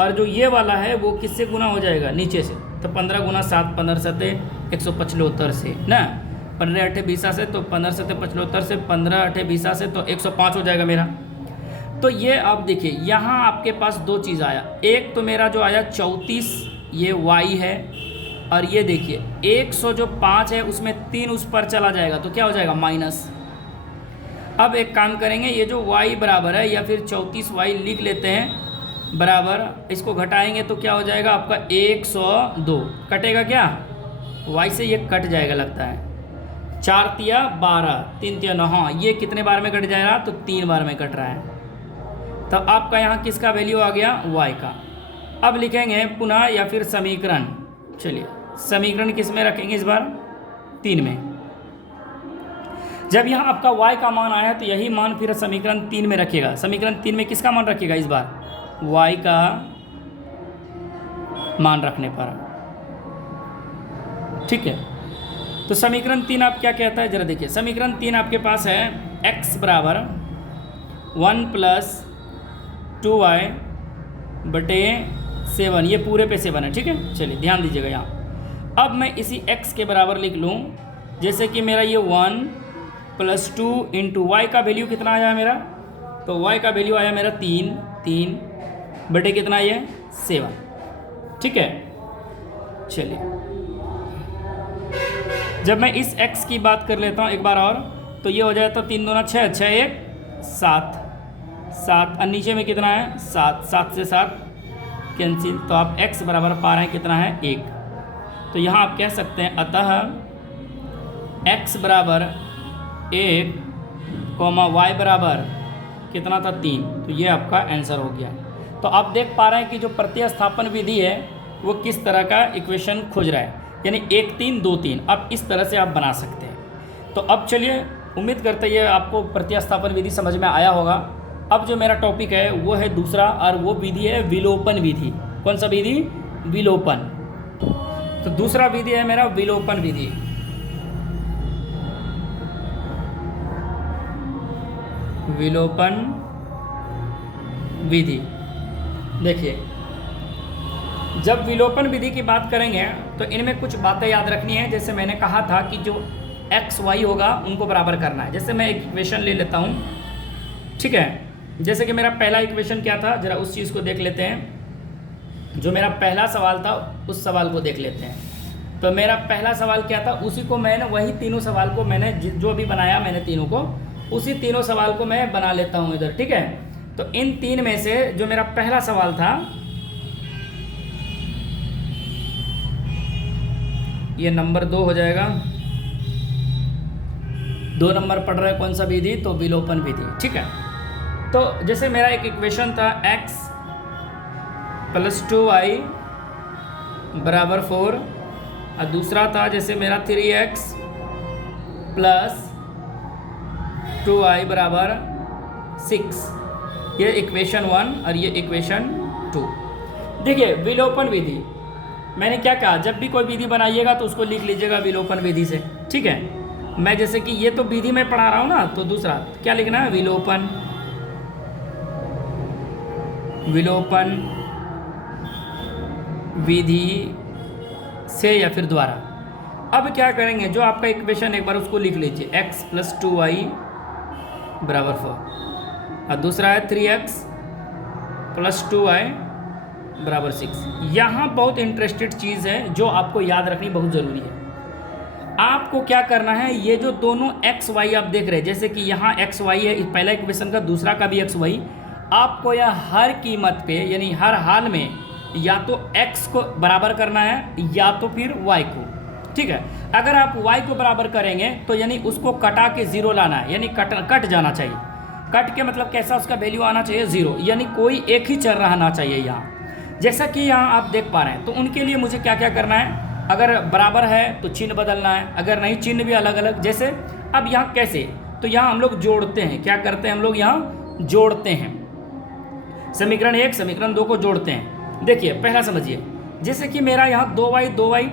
और जो ये वाला है वो किससे गुना हो जाएगा, नीचे से। तो 15 × 7 15 7 175 से ना, 15 8 20 से, तो 15 7 75 से, 15 8 20 से, तो 105 हो जाएगा मेरा। तो ये आप देखिए यहाँ आपके पास दो चीज़ आया, एक तो मेरा जो आया 34 ये y है, और ये देखिए 105 है उसमें 3 उस पर चला जाएगा तो क्या हो जाएगा, माइनस। अब एक काम करेंगे, ये जो y बराबर है या फिर 34y लिख लेते हैं बराबर, इसको घटाएंगे तो क्या हो जाएगा आपका 102। कटेगा क्या, y से ये कट जाएगा लगता है, 4 तिया 12 3 तिया 9, हाँ ये कितने बार में कट जाएगा, तो 3 बार में कट रहा है। तो आपका यहाँ किसका वैल्यू आ गया, y का। अब लिखेंगे पुनः या फिर समीकरण, चलिए समीकरण किस में रखेंगे इस बार, 3 में। जब यहाँ आपका y का मान आया तो यही मान फिर समीकरण 3 में रखिएगा। समीकरण 3 में किसका मान रखिएगा इस बार, y का मान रखने पर, ठीक है। तो समीकरण 3 आप क्या कहता है, जरा देखिए। समीकरण 3 आपके पास है x बराबर 1 + 2y बटे 7, ये पूरे पे 7 है, ठीक है। चलिए ध्यान दीजिएगा यहाँ। अब मैं इसी x के बराबर लिख लूँ, जैसे कि मेरा ये 1 + 2 × y का वैल्यू कितना आया मेरा, तो y का वैल्यू आया मेरा 3 बटे कितना, ये 7, ठीक है। चलिए जब मैं इस x की बात कर लेता हूँ एक बार और, तो ये हो जाए तो 3 दूना 6 6 1 7 7, और नीचे में कितना है 7 7 से 7 कैंसिल, तो आप x बराबर पा रहे हैं कितना है 1। तो यहाँ आप कह सकते हैं अतः x बराबर 1, y बराबर कितना था 3, तो ये आपका आंसर हो गया। तो आप देख पा रहे हैं कि जो प्रतिस्थापन विधि है वो किस तरह का इक्वेशन खोज रहा है, यानी 1 3 2 3, अब इस तरह से आप बना सकते हैं। तो अब चलिए उम्मीद करते हैं आपको प्रतिस्थापन विधि समझ में आया होगा। अब जो मेरा टॉपिक है वो है दूसरा, और वो विधि है विलोपन विधि। कौन सा विधि, विलोपन। तो दूसरा विधि है मेरा विलोपन विधि। विलोपन विधि, देखिए जब विलोपन विधि की बात करेंगे तो इनमें कुछ बातें याद रखनी है। जैसे मैंने कहा था कि जो x y होगा उनको बराबर करना है। जैसे मैं एक इक्वेशन ले लेता हूँ, ठीक है। जैसे कि मेरा पहला इक्वेशन क्या था, जरा उस चीज़ को देख लेते हैं। जो मेरा पहला सवाल था उस सवाल को देख लेते हैं। तो मेरा पहला सवाल क्या था, उसी को मैंने, वही तीनों सवाल को मैंने जो अभी बनाया मैंने तीनों को, उसी तीनों सवाल को मैं बना लेता हूँ इधर, ठीक है। तो इन 3 में से जो मेरा पहला सवाल था, ये नंबर 2 हो जाएगा। 2 नंबर पढ़ रहा है कौन सा विधि, तो विलोपन विधि, ठीक है। तो जैसे मेरा एक इक्वेशन था x + 2y बराबर 4, और दूसरा था जैसे मेरा 3x + 2y बराबर 6, ये इक्वेशन 1 और ये इक्वेशन 2। देखिए विलोपन विधि, मैंने क्या कहा, जब भी कोई विधि बनाइएगा तो उसको लिख लीजिएगा विलोपन विधि से, ठीक है। मैं जैसे कि ये तो विधि में पढ़ा रहा हूँ ना, तो दूसरा क्या लिखना है, विलोपन। विलोपन विधि से या फिर द्वारा। अब क्या करेंगे, जो आपका इक्वेशन एक बार उसको लिख लीजिए, x + 2y = 4 और दूसरा है 3x + 2y = 6। यहाँ बहुत इंटरेस्टेड चीज़ है जो आपको याद रखनी बहुत ज़रूरी है। आपको क्या करना है, ये जो दोनों x y आप देख रहे हैं, जैसे कि यहाँ x y है पहला इक्वेशन का, दूसरा का भी x y, आपको यह हर कीमत पे यानी हर हाल में या तो x को बराबर करना है या तो फिर y को। ठीक है, अगर आप y को बराबर करेंगे तो यानी उसको कटा के 0 लाना है, यानी कट जाना चाहिए। कट के मतलब कैसा, उसका वैल्यू आना चाहिए 0, यानी कोई एक ही चर रहना चाहिए यहाँ। जैसा कि यहाँ आप देख पा रहे हैं, तो उनके लिए मुझे क्या क्या करना है, अगर बराबर है तो चिन्ह बदलना है, अगर नहीं चिन्ह भी अलग अलग। जैसे अब यहाँ कैसे, तो यहाँ हम लोग जोड़ते हैं, क्या करते हैं हम लोग यहाँ जोड़ते हैं, समीकरण 1 समीकरण 2 को जोड़ते हैं। देखिए पहला समझिए, जैसे कि मेरा यहाँ 2y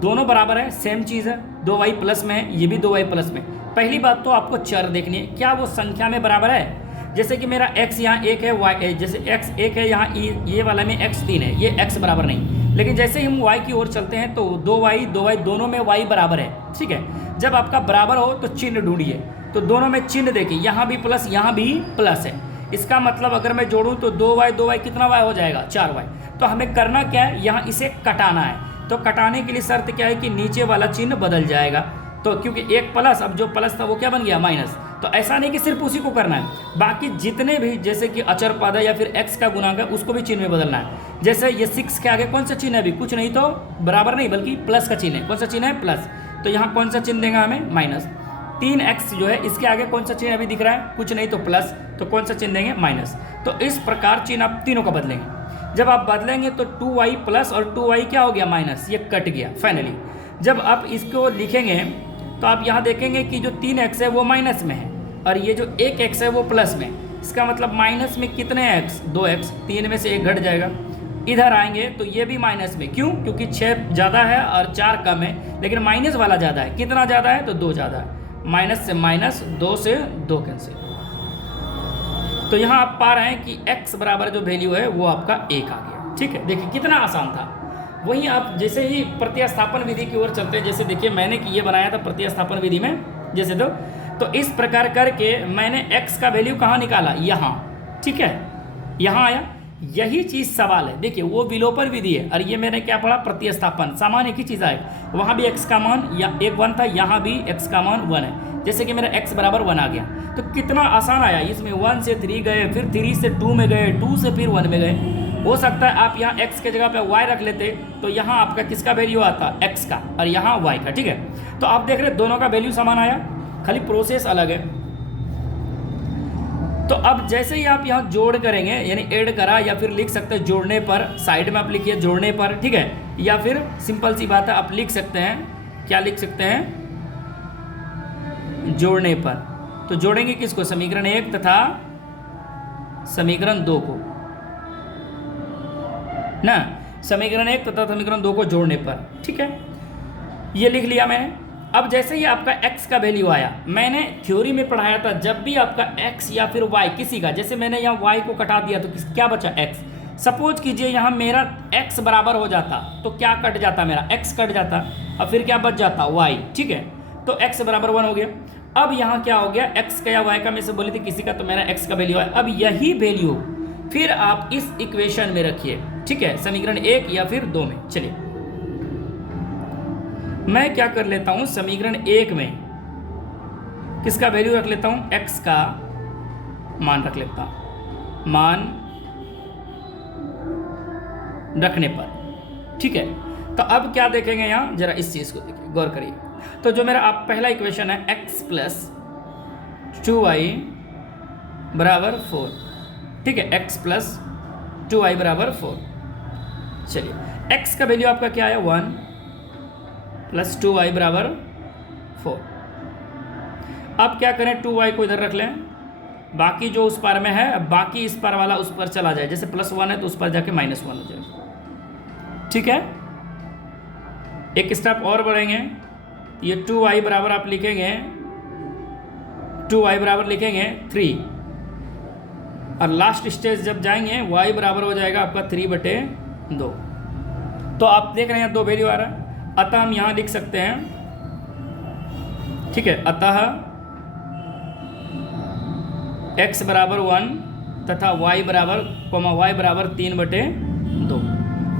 दोनों बराबर है, सेम चीज़ है, 2y प्लस में है, ये भी 2y प्लस में। पहली बात तो आपको चर देखनी है, क्या वो संख्या में बराबर है। जैसे कि मेरा x यहाँ 1 है, y जैसे x 1 है, यहाँ ये वाला में x 3 है, ये x बराबर नहीं। लेकिन जैसे ही हम y की ओर चलते हैं तो 2y दोनों में y बराबर है। ठीक है, जब आपका बराबर हो तो चिन्ह ढूंढिए, तो दोनों में चिन्ह देखिए, यहाँ भी प्लस यहाँ भी प्लस है। इसका मतलब अगर मैं जोड़ूँ तो 2y कितना y हो जाएगा, 4y। तो हमें करना क्या है, यहाँ इसे कटाना है। तो कटाने के लिए शर्त क्या है कि नीचे वाला चिन्ह बदल जाएगा। तो क्योंकि एक प्लस, अब जो प्लस था वो क्या बन गया, माइनस। तो ऐसा नहीं कि सिर्फ उसी को करना है, बाकी जितने भी जैसे कि अचर पद है या फिर x का गुणांक है उसको भी चिन्ह में बदलना है। जैसे ये 6 के आगे कौन सा चिन्ह है, अभी कुछ नहीं, तो बराबर नहीं बल्कि प्लस का चिन्ह है। कौन सा चिन्ह है, प्लस। तो यहाँ कौन सा चिन्ह देगा हमें, माइनस। 3x जो है इसके आगे कौन सा चिन्ह अभी दिख रहा है, कुछ नहीं तो प्लस, तो कौन सा चिन्ह देंगे, माइनस। तो इस प्रकार चिन्ह आप तीनों का बदलेंगे। जब आप बदलेंगे तो 2y प्लस और 2y क्या हो गया, माइनस, ये कट गया फाइनली। जब आप इसको लिखेंगे तो आप यहाँ देखेंगे कि जो 3x है वो माइनस में है और ये जो 1x है वो प्लस में। इसका मतलब माइनस में कितने x, 2x, 3 में से 1 घट जाएगा। इधर आएंगे तो ये भी माइनस में, क्यों, क्योंकि 6 ज़्यादा है और 4 कम है, लेकिन माइनस वाला ज़्यादा है। कितना ज़्यादा है, तो 2 ज़्यादा है। माइनस से माइनस, 2 से 2 कैंसिल। तो यहाँ आप पा रहे हैं कि x बराबर जो वैल्यू है वो आपका 1 आ गया। ठीक है, देखिए कितना आसान था। वहीं आप जैसे ही प्रतिस्थापन विधि की ओर चलते हैं, जैसे देखिए मैंने कि ये बनाया था प्रतिस्थापन विधि में, जैसे तो इस प्रकार करके मैंने x का वैल्यू कहाँ निकाला, यहाँ। ठीक है, यहाँ आया, यही चीज़ सवाल है। देखिए वो विलोपन विधि है और ये मैंने क्या पढ़ा, प्रतिस्थापन। सामान एक ही चीज़ आए, वहाँ भी x का मान या 1 था, यहाँ भी x का मान 1 है। जैसे कि मेरा x बराबर 1 आ गया, तो कितना आसान आया। इसमें 1 से 3 गए, फिर 3 से 2 में गए, 2 से फिर 1 में गए। हो सकता है आप यहाँ x के जगह पे y रख लेते तो यहाँ आपका किसका वैल्यू आता, x का, और यहाँ y का। ठीक है, तो आप देख रहे दोनों का वैल्यू समान आया, खाली प्रोसेस अलग है। तो अब जैसे ही आप यहाँ जोड़ करेंगे, यानी ऐड करा, या फिर लिख सकते हैं जोड़ने पर, साइड में आप लिखिए जोड़ने पर। ठीक है, या फिर सिंपल सी बात है, आप लिख सकते हैं, क्या लिख सकते हैं, जोड़ने पर। तो जोड़ेंगे किसको, समीकरण 1 तथा समीकरण 2 को ना, समीकरण 1 तथा समीकरण 2 को जोड़ने पर। ठीक है, ये लिख लिया मैंने। अब जैसे ही आपका x का वैल्यू आया, मैंने थ्योरी में पढ़ाया था, जब भी आपका x या फिर y किसी का, जैसे मैंने यहाँ y को कटा दिया तो क्या बचा, x। सपोज कीजिए यहाँ मेरा x बराबर हो जाता तो क्या कट जाता, मेरा x कट जाता और फिर क्या बच जाता, y। ठीक है, तो x बराबर 1 हो गया। अब यहाँ क्या हो गया, x का या y का, में से बोली थी किसी का, तो मेरा x का वैल्यू है। अब यही वैल्यू फिर आप इस इक्वेशन में रखिए। ठीक है, समीकरण 1 या फिर 2 में। चलिए मैं क्या कर लेता हूं, समीकरण 1 में किसका वैल्यू रख लेता हूं, x का मान रख लेता हूं, मान रखने पर। ठीक है, तो अब क्या देखेंगे यहाँ, जरा इस चीज को देखिए, गौर करिए। तो जो मेरा आप पहला इक्वेशन है, x + 2y = 4। ठीक है, x + 2y = 4। चलिए x का वैल्यू आपका क्या आया, 1 + 2y = 4। अब क्या करें, 2y को इधर रख लें, बाकी जो उस पार में है, बाकी इस पार वाला उस पर चला जाए। जैसे +1 है तो उस पर जाके -1 हो जाएगा। ठीक है, एक स्टेप और बढ़ेंगे, ये 2y बराबर आप लिखेंगे, 2y बराबर लिखेंगे 3, और लास्ट स्टेज जब जाएंगे y बराबर हो जाएगा आपका 3/2। तो आप देख रहे हैं 2 वैल्यू आ रहा है, अतः हम यहाँ लिख सकते हैं, ठीक है, अतः x बराबर 1 तथा y बराबर 3/2।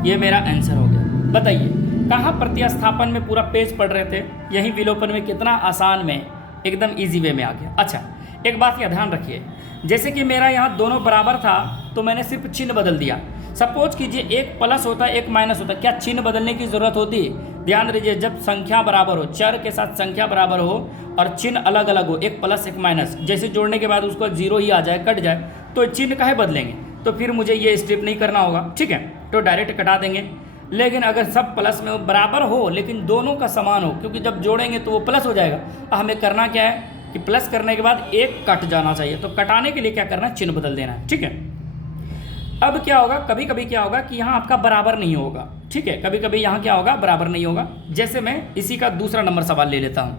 ये मेरा आंसर हो गया। बताइए कहाँ प्रतिस्थापन में पूरा पेज पढ़ रहे थे, यहीं विलोपन में कितना आसान में एकदम इजी वे में आ गया। अच्छा एक बात का ध्यान रखिए, जैसे कि मेरा यहाँ दोनों बराबर था तो मैंने सिर्फ चिन्ह बदल दिया। सपोज कीजिए एक प्लस होता है एक माइनस होता है, क्या चिन्ह बदलने की ज़रूरत होती है? ध्यान दीजिए, जब संख्या बराबर हो, चर के साथ संख्या बराबर हो और चिन्ह अलग अलग हो, एक प्लस एक माइनस, जैसे जोड़ने के बाद उसको 0 ही आ जाए, कट जाए, तो चिन्ह काहे बदलेंगे? तो फिर मुझे ये स्टेप नहीं करना होगा, ठीक है, तो डायरेक्ट कटा देंगे। लेकिन अगर सब प्लस में बराबर हो लेकिन दोनों का समान हो, क्योंकि जब जोड़ेंगे तो वो प्लस हो जाएगा, हमें करना क्या है कि प्लस करने के बाद एक कट जाना चाहिए, तो कटाने के लिए क्या करना है, चिन्ह बदल देना है, ठीक है। अब क्या होगा, कभी कभी क्या होगा कि यहाँ आपका बराबर नहीं होगा, ठीक है, कभी कभी यहाँ क्या होगा, बराबर नहीं होगा। जैसे मैं इसी का दूसरा नंबर सवाल ले लेता हूँ।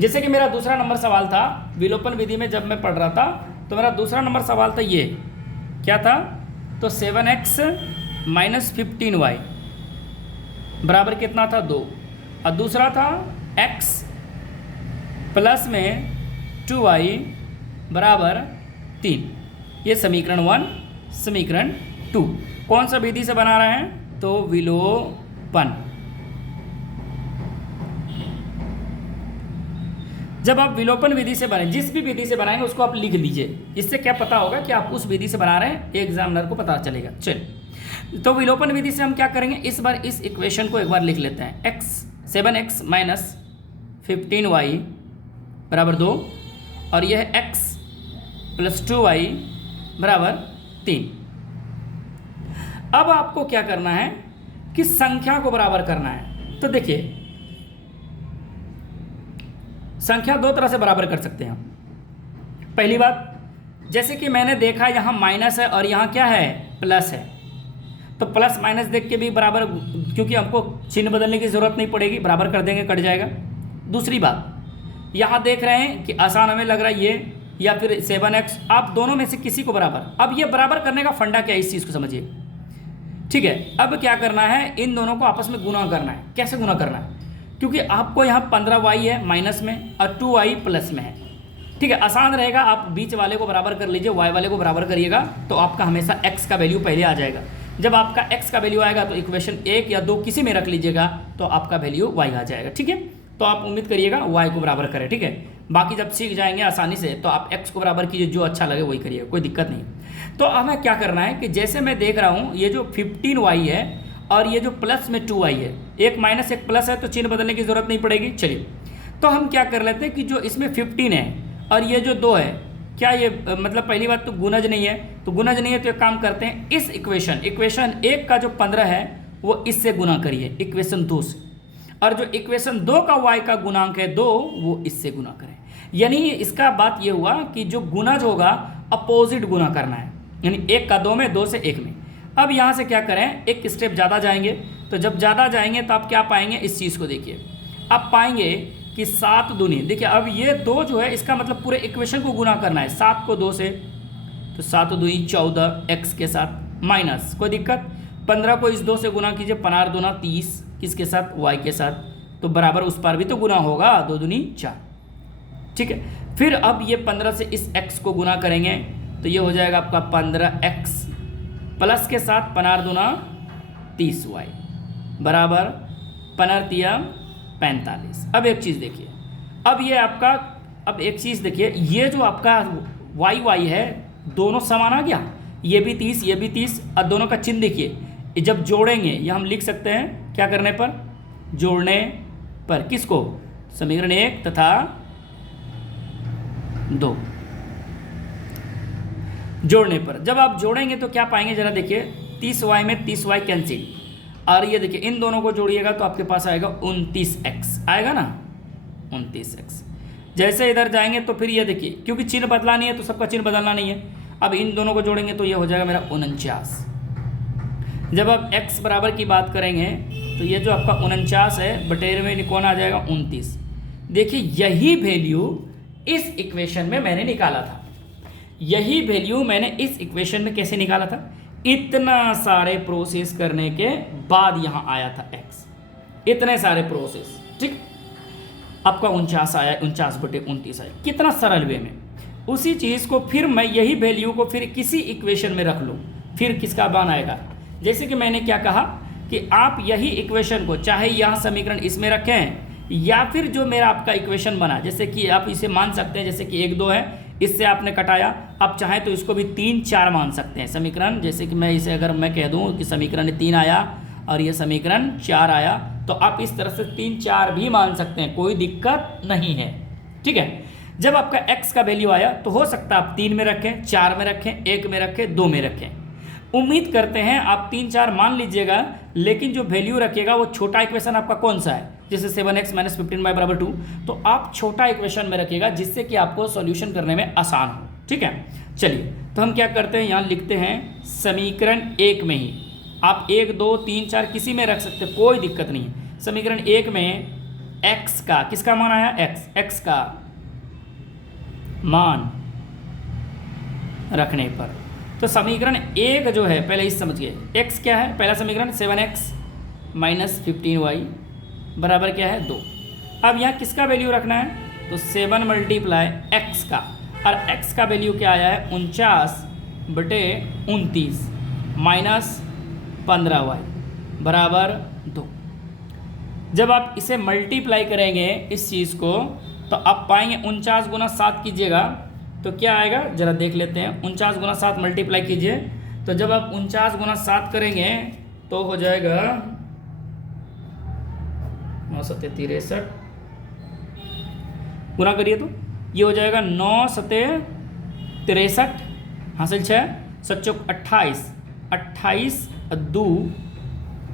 जैसे कि मेरा दूसरा नंबर सवाल था विलोपन विधि में, जब मैं पढ़ रहा था तो मेरा दूसरा नंबर सवाल था ये, क्या था, तो 7x माइनस 15y बराबर कितना था, 2, और दूसरा था x प्लस में 2y बराबर 3। ये समीकरण 1, समीकरण 2 कौन सा विधि से बना रहे हैं, तो विलोपन। जब आप विलोपन विधि से बनाए, जिस भी विधि से बनाएंगे उसको आप लिख लीजिए, इससे क्या पता होगा कि आप उस विधि से बना रहे हैं, एग्जामिनर को पता चलेगा। चलिए, तो विलोपन विधि से हम क्या करेंगे, इस बार इस इक्वेशन को एक बार लिख लेते हैं, 7x माइनस 15y बराबर 2 और यह x प्लस 2y बराबर 3। अब आपको क्या करना है कि संख्या को बराबर करना है। तो देखिए संख्या 2 तरह से बराबर कर सकते हैं हम। पहली बात, जैसे कि मैंने देखा यहाँ माइनस है और यहाँ क्या है, प्लस है, तो प्लस माइनस देख के भी बराबर, क्योंकि हमको चिन्ह बदलने की ज़रूरत नहीं पड़ेगी, बराबर कर देंगे, कट जाएगा। दूसरी बात, यहाँ देख रहे हैं कि आसान हमें लग रहा है ये या फिर 7x, आप दोनों में से किसी को बराबर। अब ये बराबर करने का फंडा क्या है, इस चीज़ को समझिए, ठीक है। अब क्या करना है, इन दोनों को आपस में गुना करना है। कैसे गुना करना है, क्योंकि आपको यहाँ 15y है माइनस में और 2y प्लस में है, ठीक है, आसान रहेगा। आप बीच वाले को बराबर कर लीजिए, y वाले को बराबर करिएगा, तो आपका हमेशा x का वैल्यू पहले आ जाएगा। जब आपका x का वैल्यू आएगा तो इक्वेशन 1 या 2 किसी में रख लीजिएगा, तो आपका वैल्यू y आ जाएगा, ठीक है। तो आप उम्मीद करिएगा y को बराबर करें, ठीक है। बाकी जब सीख जाएंगे आसानी से तो आप x को बराबर कीजिए, जो अच्छा लगे वही करिए, कोई दिक्कत नहीं। तो हमें क्या करना है कि जैसे मैं देख रहा हूँ ये जो 15y है और ये जो प्लस में 2y है, एक माइनस एक प्लस है, तो चिन्ह बदलने की ज़रूरत नहीं पड़ेगी। चलिए, तो हम क्या कर लेते हैं कि जो इसमें 15 है और ये जो 2 है, क्या ये मतलब पहली बात तो गुणज नहीं है, तो गुणज नहीं है तो एक काम करते हैं, इस इक्वेशन 1 का जो 15 है वो इससे गुना करिए, इक्वेशन 2 से, और जो इक्वेशन 2 का y का गुणांक है 2, वो इससे गुना करें। यानी इसका बात ये हुआ कि जो गुणज होगा अपोजिट गुना करना है, यानी 1 का 2 में, 2 से 1 में। अब यहाँ से क्या करें, एक स्टेप ज़्यादा जाएंगे, तो जब ज़्यादा जाएंगे तो आप क्या पाएंगे, इस चीज़ को देखिए, आप पाएंगे कि 7 दूनी, देखिए अब ये 2 जो है इसका मतलब पूरे इक्वेशन को गुना करना है, 7 को 2 से, तो 7 दूनी 14 x के साथ माइनस, कोई दिक्कत, 15 को इस 2 से गुना कीजिए, 15 दूना 30, किसके साथ, y के साथ, तो बराबर उस पर भी तो गुना होगा, 2 दूनी 4, ठीक है। फिर अब ये 15 से इस x को गुना करेंगे तो ये हो जाएगा आपका 15x प्लस के साथ 15 दूना 30y बराबर 15 तिया 45। अब एक चीज़ देखिए, अब ये आपका, अब एक चीज़ देखिए, ये जो आपका y है दोनों समान आ गया, ये भी 30 ये भी 30, और दोनों का चिन्ह देखिए, जब जोड़ेंगे ये हम लिख सकते हैं क्या करने पर, जोड़ने पर, किसको, समीकरण 1 तथा 2 जोड़ने पर। जब आप जोड़ेंगे तो क्या पाएंगे, जरा देखिए, 30y में 30y कैंसिल, और ये देखिए इन दोनों को जोड़िएगा तो आपके पास आएगा 29x, आएगा ना 29x। जैसे इधर जाएंगे तो फिर ये देखिए, क्योंकि चिन्ह बदला नहीं है तो सबका चिन्ह बदलना नहीं है, अब इन दोनों को जोड़ेंगे तो ये हो जाएगा मेरा 49। जब आप x बराबर की बात करेंगे तो ये जो आपका 49 है, बटेर में कौन आ जाएगा, 29। देखिए यही वैल्यू इस इक्वेशन में मैंने निकाला था, यही वैल्यू मैंने इस इक्वेशन में कैसे निकाला था, इतना सारे प्रोसेस करने के बाद यहाँ आया था x, इतने सारे प्रोसेस, ठीक। आपका 49 आया, 49/29 आया, कितना सरल वे में। उसी चीज़ को फिर मैं यही वैल्यू को फिर किसी इक्वेशन में रख लूँ, फिर किसका मान आएगा। जैसे कि मैंने क्या कहा कि आप यही इक्वेशन को चाहे यहाँ समीकरण इसमें रखें या फिर जो मेरा आपका इक्वेशन बना, जैसे कि आप इसे मान सकते हैं, जैसे कि 1 2 है, इससे आपने कटाया, आप चाहें तो इसको भी 3 4 मान सकते हैं समीकरण। जैसे कि मैं इसे अगर मैं कह दूं कि समीकरण 3 आया और ये समीकरण 4 आया, तो आप इस तरह से 3 4 भी मान सकते हैं, कोई दिक्कत नहीं है, ठीक है। जब आपका x का वैल्यू आया तो हो सकता है आप 3 में रखें, 4 में रखें, 1 में रखें, 2 में रखें। उम्मीद करते हैं आप 3 4 मान लीजिएगा, लेकिन जो वैल्यू रखिएगा वो छोटा इक्वेशन आपका कौन सा है, जैसे 7x - 15y = 2, तो आप छोटा इक्वेशन में रखिएगा जिससे कि आपको सॉल्यूशन करने में आसान हो, ठीक है। चलिए तो हम क्या करते हैं, यहाँ लिखते हैं समीकरण 1 में ही, आप 1 2 3 4 किसी में रख सकते, कोई दिक्कत नहीं है। समीकरण 1 में x का किसका मान आया, x का मान रखने पर, तो समीकरण 1 जो है पहले इस समझिए, x क्या है, पहला समीकरण 7x - 15y बराबर क्या है 2। अब यहाँ किसका वैल्यू रखना है, तो 7 × x का, और x का वैल्यू क्या आया है 49/29 - 15y बराबर 2। जब आप इसे मल्टीप्लाई करेंगे इस चीज़ को, तो आप पाएंगे 49 × 7 कीजिएगा तो क्या आएगा, ज़रा देख लेते हैं। 49 × 7 मल्टीप्लाई कीजिए, तो जब आप 49 × 7 करेंगे तो हो जाएगा 9 7 63, गुना करिए तो ये हो जाएगा 9 7 63 हासिल 6 7 चौक 28, 28 2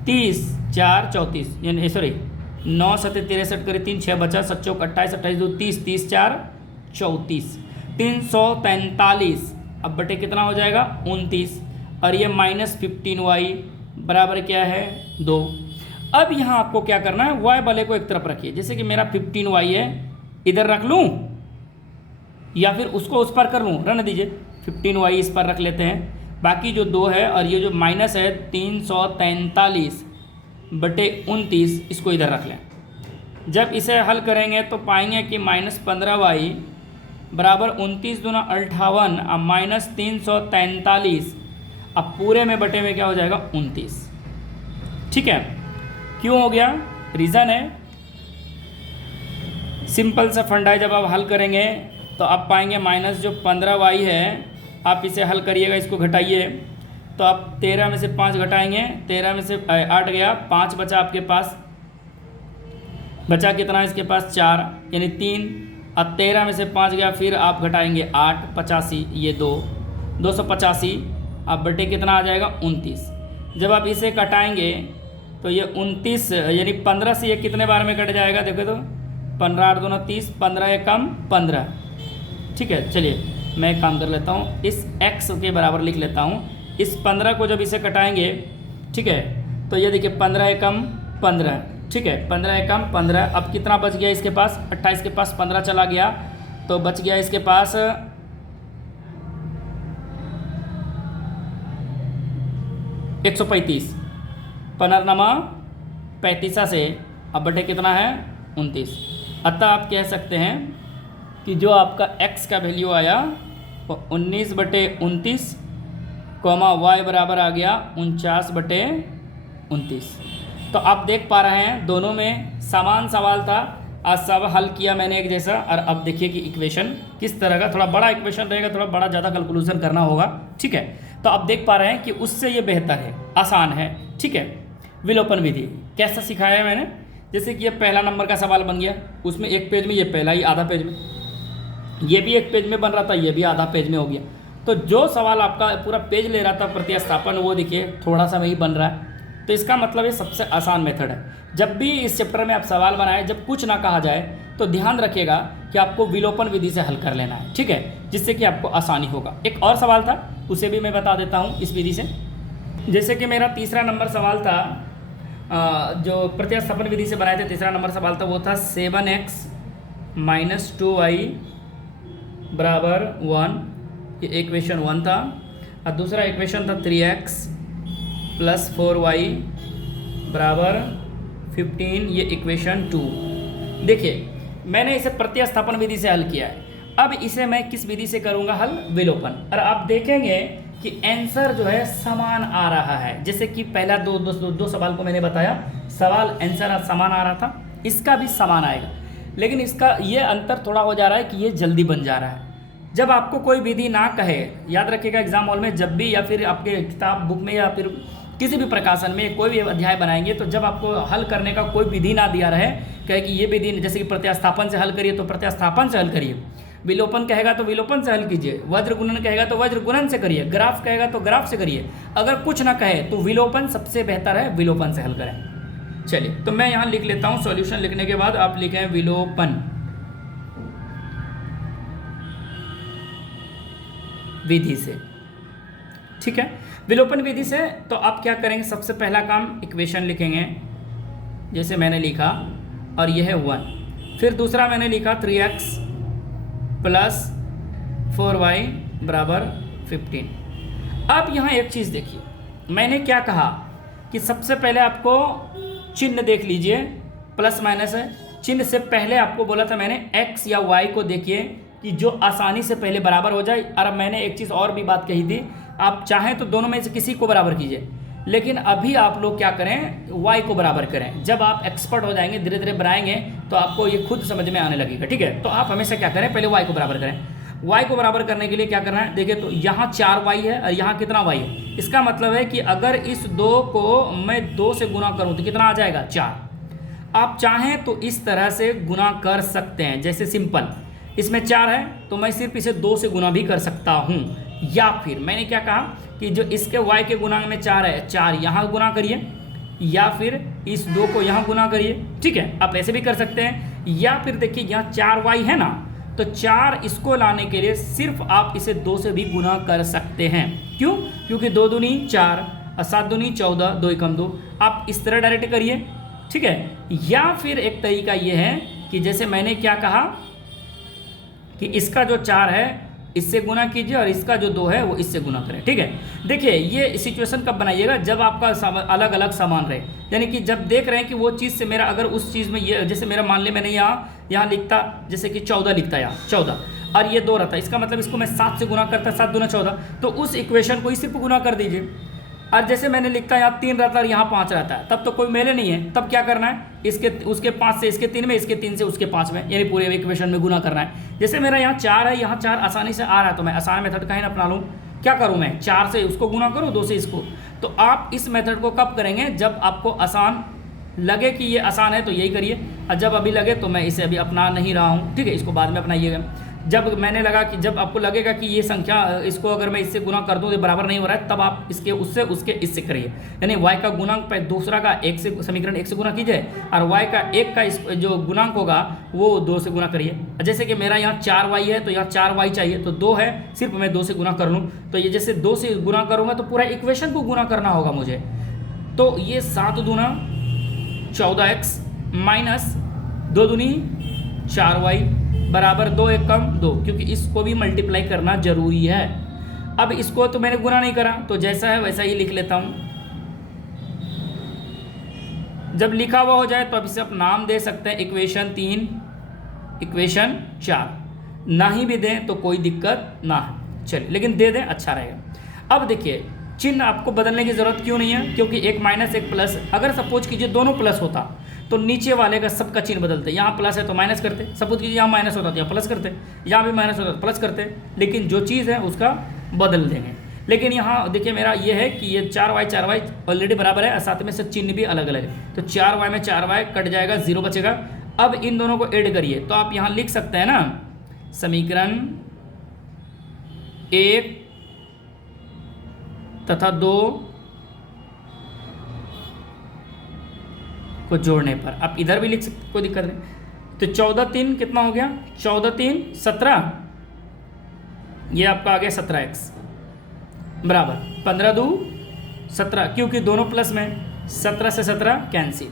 30 4 34, यानी सॉरी 9 7 63 करिए 3 6 बचा, 7 चौक 28, 28 2 30, 30 4 34, 343। अब बटे कितना हो जाएगा 29, और ये -15y बराबर क्या है 2। अब यहाँ आपको क्या करना है, y वाले को एक तरफ रखिए, जैसे कि मेरा 15y है, इधर रख लूँ या फिर उसको उस पर कर लूँ, रहने दीजिए, 15y इस पर रख लेते हैं, बाकी जो 2 है और ये जो माइनस है 343/29 इसको इधर रख लें। जब इसे हल करेंगे तो पाएंगे कि -15y बराबर 29 दूना 58 अब -343, अब पूरे में बटे में क्या हो जाएगा 29, ठीक है। क्यों हो गया, रीज़न है सिंपल सा फंडा है, जब आप हल करेंगे तो आप पाएंगे माइनस जो 15y है, आप इसे हल करिएगा, इसको घटाइए, तो आप 13 में से 5 घटाएंगे, 13 में से 8 गया, 5 बचा आपके पास, बचा कितना इसके पास 4 यानी 3, अब 13 में से 5 गया, फिर आप घटाएंगे 8 85, ये 285, अब बटे कितना आ जाएगा 29। जब आप इसे कटाएंगे तो ये 29 यानी 15 से ये कितने बार में कट जाएगा, देखो तो 15 8 2 30, 15 एक कम 15, ठीक है। चलिए मैं एक काम कर लेता हूँ, इस x के बराबर लिख लेता हूँ, इस 15 को जब इसे कटाएंगे, ठीक है, तो ये देखिए 15 एक कम 15, ठीक है, 15 एक कम 15, अब कितना बच गया इसके पास, 28 के पास 15 चला गया, तो बच गया इसके पास 135, 35 से अब बटे कितना है 29। अतः आप कह सकते हैं कि जो आपका x का वैल्यू आया वो 19/29, y बराबर आ गया 49/29। तो आप देख पा रहे हैं दोनों में समान सवाल था, आज सब हल किया मैंने एक जैसा, और अब देखिए कि इक्वेशन किस तरह का, थोड़ा बड़ा इक्वेशन रहेगा, थोड़ा बड़ा ज़्यादा कैलकुलेशन करना होगा, ठीक है। तो आप देख पा रहे हैं कि उससे ये बेहतर है, आसान है, ठीक है। विलोपन विधि कैसा सिखाया है मैंने, जैसे कि ये पहला नंबर का सवाल बन गया, उसमें एक पेज में, ये पहला ही आधा पेज में, ये भी एक पेज में बन रहा था, ये भी आधा पेज में हो गया। तो जो सवाल आपका पूरा पेज ले रहा था प्रतिस्थापन, वो देखिए थोड़ा सा में ही बन रहा है। तो इसका मतलब ये सबसे आसान मेथड है। जब भी इस चैप्टर में आप सवाल बनाएं, जब कुछ ना कहा जाए तो ध्यान रखिएगा कि आपको विलोपन विधि से हल कर लेना है, ठीक है, जिससे कि आपको आसानी होगा। एक और सवाल था, उसे भी मैं बता देता हूँ इस विधि से। जैसे कि मेरा तीसरा नंबर सवाल था, जो प्रतिस्थापन विधि से बनाए थे, तीसरा नंबर सवाल था, वो था 7x - 2y बराबर 1, ये इक्वेशन 1 था। और दूसरा इक्वेशन था 3x + 4y बराबर 15, ये इक्वेशन 2। देखिए मैंने इसे प्रतिस्थापन विधि से हल किया है। अब इसे मैं किस विधि से करूँगा हल? विलोपन। और आप देखेंगे कि आंसर जो है समान आ रहा है। जैसे कि पहला दो सवाल को मैंने बताया, सवाल आंसर समान आ रहा था, इसका भी समान आएगा, लेकिन इसका ये अंतर थोड़ा हो जा रहा है कि ये जल्दी बन जा रहा है। जब आपको कोई विधि ना कहे, याद रखिएगा एग्जाम हॉल में जब भी, या फिर आपके किताब बुक में, या फिर किसी भी प्रकाशन में कोई भी अध्याय बनाएंगे, तो जब आपको हल करने का कोई विधि ना दिया रहे, कहे कि ये विधि, जैसे कि प्रतिस्थापन से हल करिए तो प्रतिस्थापन से हल करिए, विलोपन कहेगा तो विलोपन से हल कीजिए, वज्र गुणन कहेगा तो वज्र गुणन से करिए, ग्राफ कहेगा तो ग्राफ से करिए, अगर कुछ ना कहे तो विलोपन सबसे बेहतर है, विलोपन से हल करें। चलिए तो मैं यहाँ लिख लेता हूँ, सॉल्यूशन लिखने के बाद आप लिखें विलोपन विधि से। ठीक है, विलोपन विधि से तो आप क्या करेंगे, सबसे पहला काम इक्वेशन लिखेंगे जैसे मैंने लिखा, और यह है 1। फिर दूसरा मैंने लिखा 3x + 4y बराबर 15। अब यहाँ एक चीज़ देखिए, मैंने क्या कहा कि सबसे पहले आपको चिन्ह देख लीजिए, प्लस माइनस है, चिन्ह से पहले आपको बोला था मैंने x या y को देखिए कि जो आसानी से पहले बराबर हो जाए। और मैंने एक चीज़ और भी बात कही थी, आप चाहें तो दोनों में से किसी को बराबर कीजिए, लेकिन अभी आप लोग क्या करें, y को बराबर करें। जब आप एक्सपर्ट हो जाएंगे, धीरे धीरे बनाएंगे, तो आपको ये खुद समझ में आने लगेगा। ठीक है, तो आप हमेशा क्या करें, पहले y को बराबर करें। y को बराबर करने के लिए क्या करना है, देखिए तो यहाँ 4y है और यहाँ कितना y है। इसका मतलब है कि अगर इस 2 को मैं 2 से गुना करूँ तो कितना आ जाएगा, 4। आप चाहें तो इस तरह से गुना कर सकते हैं, जैसे सिंपल, इसमें 4 है तो मैं सिर्फ इसे 2 से गुना भी कर सकता हूँ। या फिर मैंने क्या कहा कि जो इसके y के गुणांक में 4 है, 4 यहाँ गुना करिए, या फिर इस 2 को यहाँ गुना करिए। ठीक है, आप ऐसे भी कर सकते हैं। या फिर देखिए यहाँ 4y है ना, तो 4 इसको लाने के लिए सिर्फ आप इसे 2 से भी गुना कर सकते हैं। क्यों? क्योंकि 2 दूनी 4 और 7 दूनी 14, 2 एकम 2। आप इस तरह डायरेक्ट करिए। ठीक है, या फिर एक तरीका ये है कि जैसे मैंने क्या कहा कि इसका जो 4 है इससे गुना कीजिए और इसका जो 2 है वो इससे गुना करें। ठीक है, देखिए ये सिचुएशन कब बनाइएगा, जब आपका अलग अलग सामान रहे, यानी कि जब देख रहे हैं कि वो चीज़ से मेरा, अगर उस चीज़ में ये, जैसे मेरा मान ले मैंने यहाँ लिखता, जैसे कि 14 लिखता, यहाँ 14 और ये 2 रहता, इसका मतलब इसको मैं 7 से गुना करता, 7 दूना 14, तो उस इक्वेशन को इसी पर गुना कर दीजिए। और जैसे मैंने लिखता यहाँ 3 रहता है और यहाँ 5 रहता है, तब तो कोई मेले नहीं है, तब क्या करना है, इसके उसके 5 से इसके 3 में, इसके 3 से उसके 5 में, यानी पूरे इक्वेशन में गुना करना है। जैसे मेरा यहाँ 4 है, यहाँ 4 आसानी से आ रहा है, तो मैं आसान मेथड कहीं ना अपना लूँ। क्या करूँ मैं, 4 से उसको गुना करूँ, 2 से इसको। तो आप इस मेथड को कब करेंगे, जब आपको आसान लगे कि ये आसान है तो यही करिए, और जब अभी लगे तो मैं इसे अभी अपना नहीं रहा हूँ। ठीक है, इसको बाद में अपनाइएगा। जब मैंने लगा कि जब आपको लगेगा कि ये संख्या, इसको अगर मैं इससे गुना कर दूँ तो बराबर नहीं हो रहा है, तब आप इसके उससे उसके इससे करिए, यानी y का गुणांक पे दूसरा का 1 से, समीकरण 1 से गुना कीजिए, और y का 1 का जो गुणांक होगा वो 2 से गुना करिए। जैसे कि मेरा यहाँ 4y है तो यहाँ 4y चाहिए, तो 2 है, सिर्फ मैं 2 से गुना कर लूँ, तो ये जैसे 2 से गुना करूँगा तो पूरा इक्वेशन को गुना करना होगा मुझे। तो ये 7 दूना 14x माइनस 2 दूनी 4y बराबर 2 एकम 2, क्योंकि इसको भी मल्टीप्लाई करना जरूरी है। अब इसको तो मैंने गुना नहीं करा, तो जैसा है वैसा ही लिख लेता हूँ। जब लिखा हुआ हो जाए तो अब इसे आप नाम दे सकते हैं, इक्वेशन 3, इक्वेशन 4। ना ही भी दें तो कोई दिक्कत ना है, चलिए, लेकिन दे दें अच्छा रहेगा। अब देखिए चिन्ह आपको बदलने की ज़रूरत क्यों नहीं है, क्योंकि 1 माइनस 1 प्लस, अगर सपोज कीजिए दोनों प्लस होता तो नीचे वाले का सबका चिन्ह बदलते, यहाँ प्लस है तो माइनस करते, सपोज कीजिए यहाँ माइनस होता तो यहाँ प्लस करते, यहाँ भी माइनस होता तो प्लस करते, लेकिन जो चीज़ है उसका बदल देंगे। लेकिन यहाँ देखिए मेरा ये है कि ये 4y ऑलरेडी बराबर है, साथ में से चिन्ह भी अलग अलग है, तो 4y में 4y कट जाएगा, 0 बचेगा। अब इन दोनों को ऐड करिए, तो आप यहाँ लिख सकते हैं ना, समीकरण 1 तथा 2 को जोड़ने पर आप इधर भी लिख सकते, कोई दिक्कत नहीं। तो 14 3 कितना हो गया, 14 3 17, ये आपका आ गया 17x बराबर 15 2 17, क्योंकि दोनों प्लस में, 17 से 17 कैंसिल।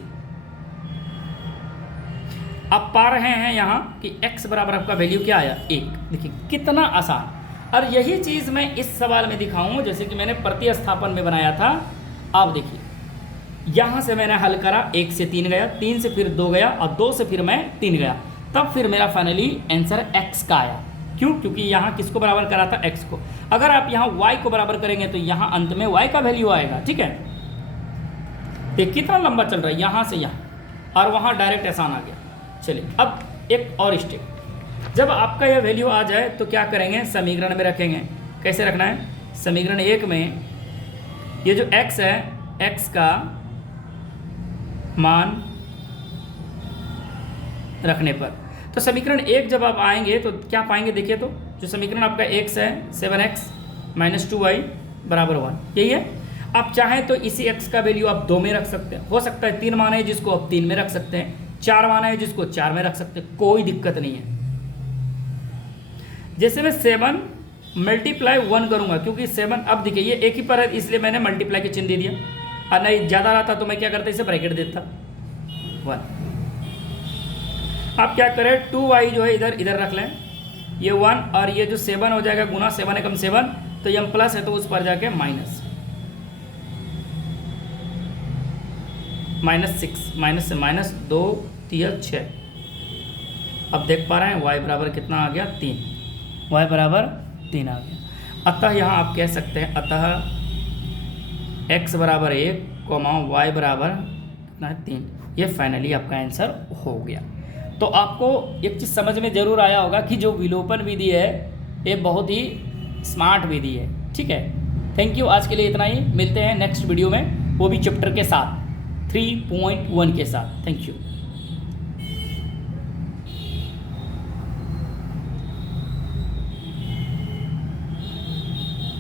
आप पा रहे हैं यहाँ कि x बराबर आपका वैल्यू क्या आया, 1। देखिए कितना आसान। और यही चीज़ मैं इस सवाल में दिखाऊं, जैसे कि मैंने प्रतिस्थापन में बनाया था। आप देखिए यहाँ से मैंने हल करा, 1 से 3 गया, 3 से फिर 2 गया और 2 से फिर मैं 3 गया, तब फिर मेरा फाइनली आंसर x का आया। क्यों? क्योंकि यहाँ किसको बराबर करा था? x को। अगर आप यहाँ y को बराबर करेंगे तो यहाँ अंत में y का वैल्यू आएगा। ठीक है, ये कितना लंबा चल रहा है, यहाँ से यहाँ और वहाँ डायरेक्ट आसान आ गया। चलिए अब एक और स्टेप, जब आपका यह वैल्यू आ जाए तो क्या करेंगे? समीकरण में रखेंगे। कैसे रखना है? समीकरण 1 में ये जो x है, x का मान रखने पर, तो समीकरण 1 जब आप आएंगे तो क्या पाएंगे? देखिए तो जो समीकरण आपका x है 7x - 2y = 1, यही है। आप चाहें तो इसी x का वैल्यू आप 2 में रख सकते हैं, हो सकता है 3 मान है जिसको आप 3 में रख सकते हैं, 4 मान है जिसको 4 में रख सकते हैं, कोई दिक्कत नहीं है। जैसे मैं 7 × 1 करूँगा, क्योंकि 7 अब देखिए ये एक ही पर है इसलिए मैंने मल्टीप्लाई के चिन्ह दे दिया, और नहीं ज़्यादा रहता तो मैं क्या करता, इसे ब्रैकेट देता 1। आप क्या करें, 2y जो है इधर रख लें, ये 1 और ये जो 7 हो जाएगा गुना 7 एकम 7, तो ये प्लस है तो उस पर जाके माइनस -6 - 2 3 6। अब देख पा रहे हैं y बराबर कितना आ गया? 3, y बराबर 3 आ गया। अतः यहाँ आप कह सकते हैं, अतः x बराबर 1, y बराबर कितना है? 3। ये फाइनली आपका आंसर हो गया। तो आपको एक चीज़ समझ में ज़रूर आया होगा कि जो विलोपन विधि है ये बहुत ही स्मार्ट विधि है। ठीक है, थैंक यू। आज के लिए इतना ही, मिलते हैं नेक्स्ट वीडियो में, वो भी चैप्टर के साथ 3.1 के साथ। Thank you.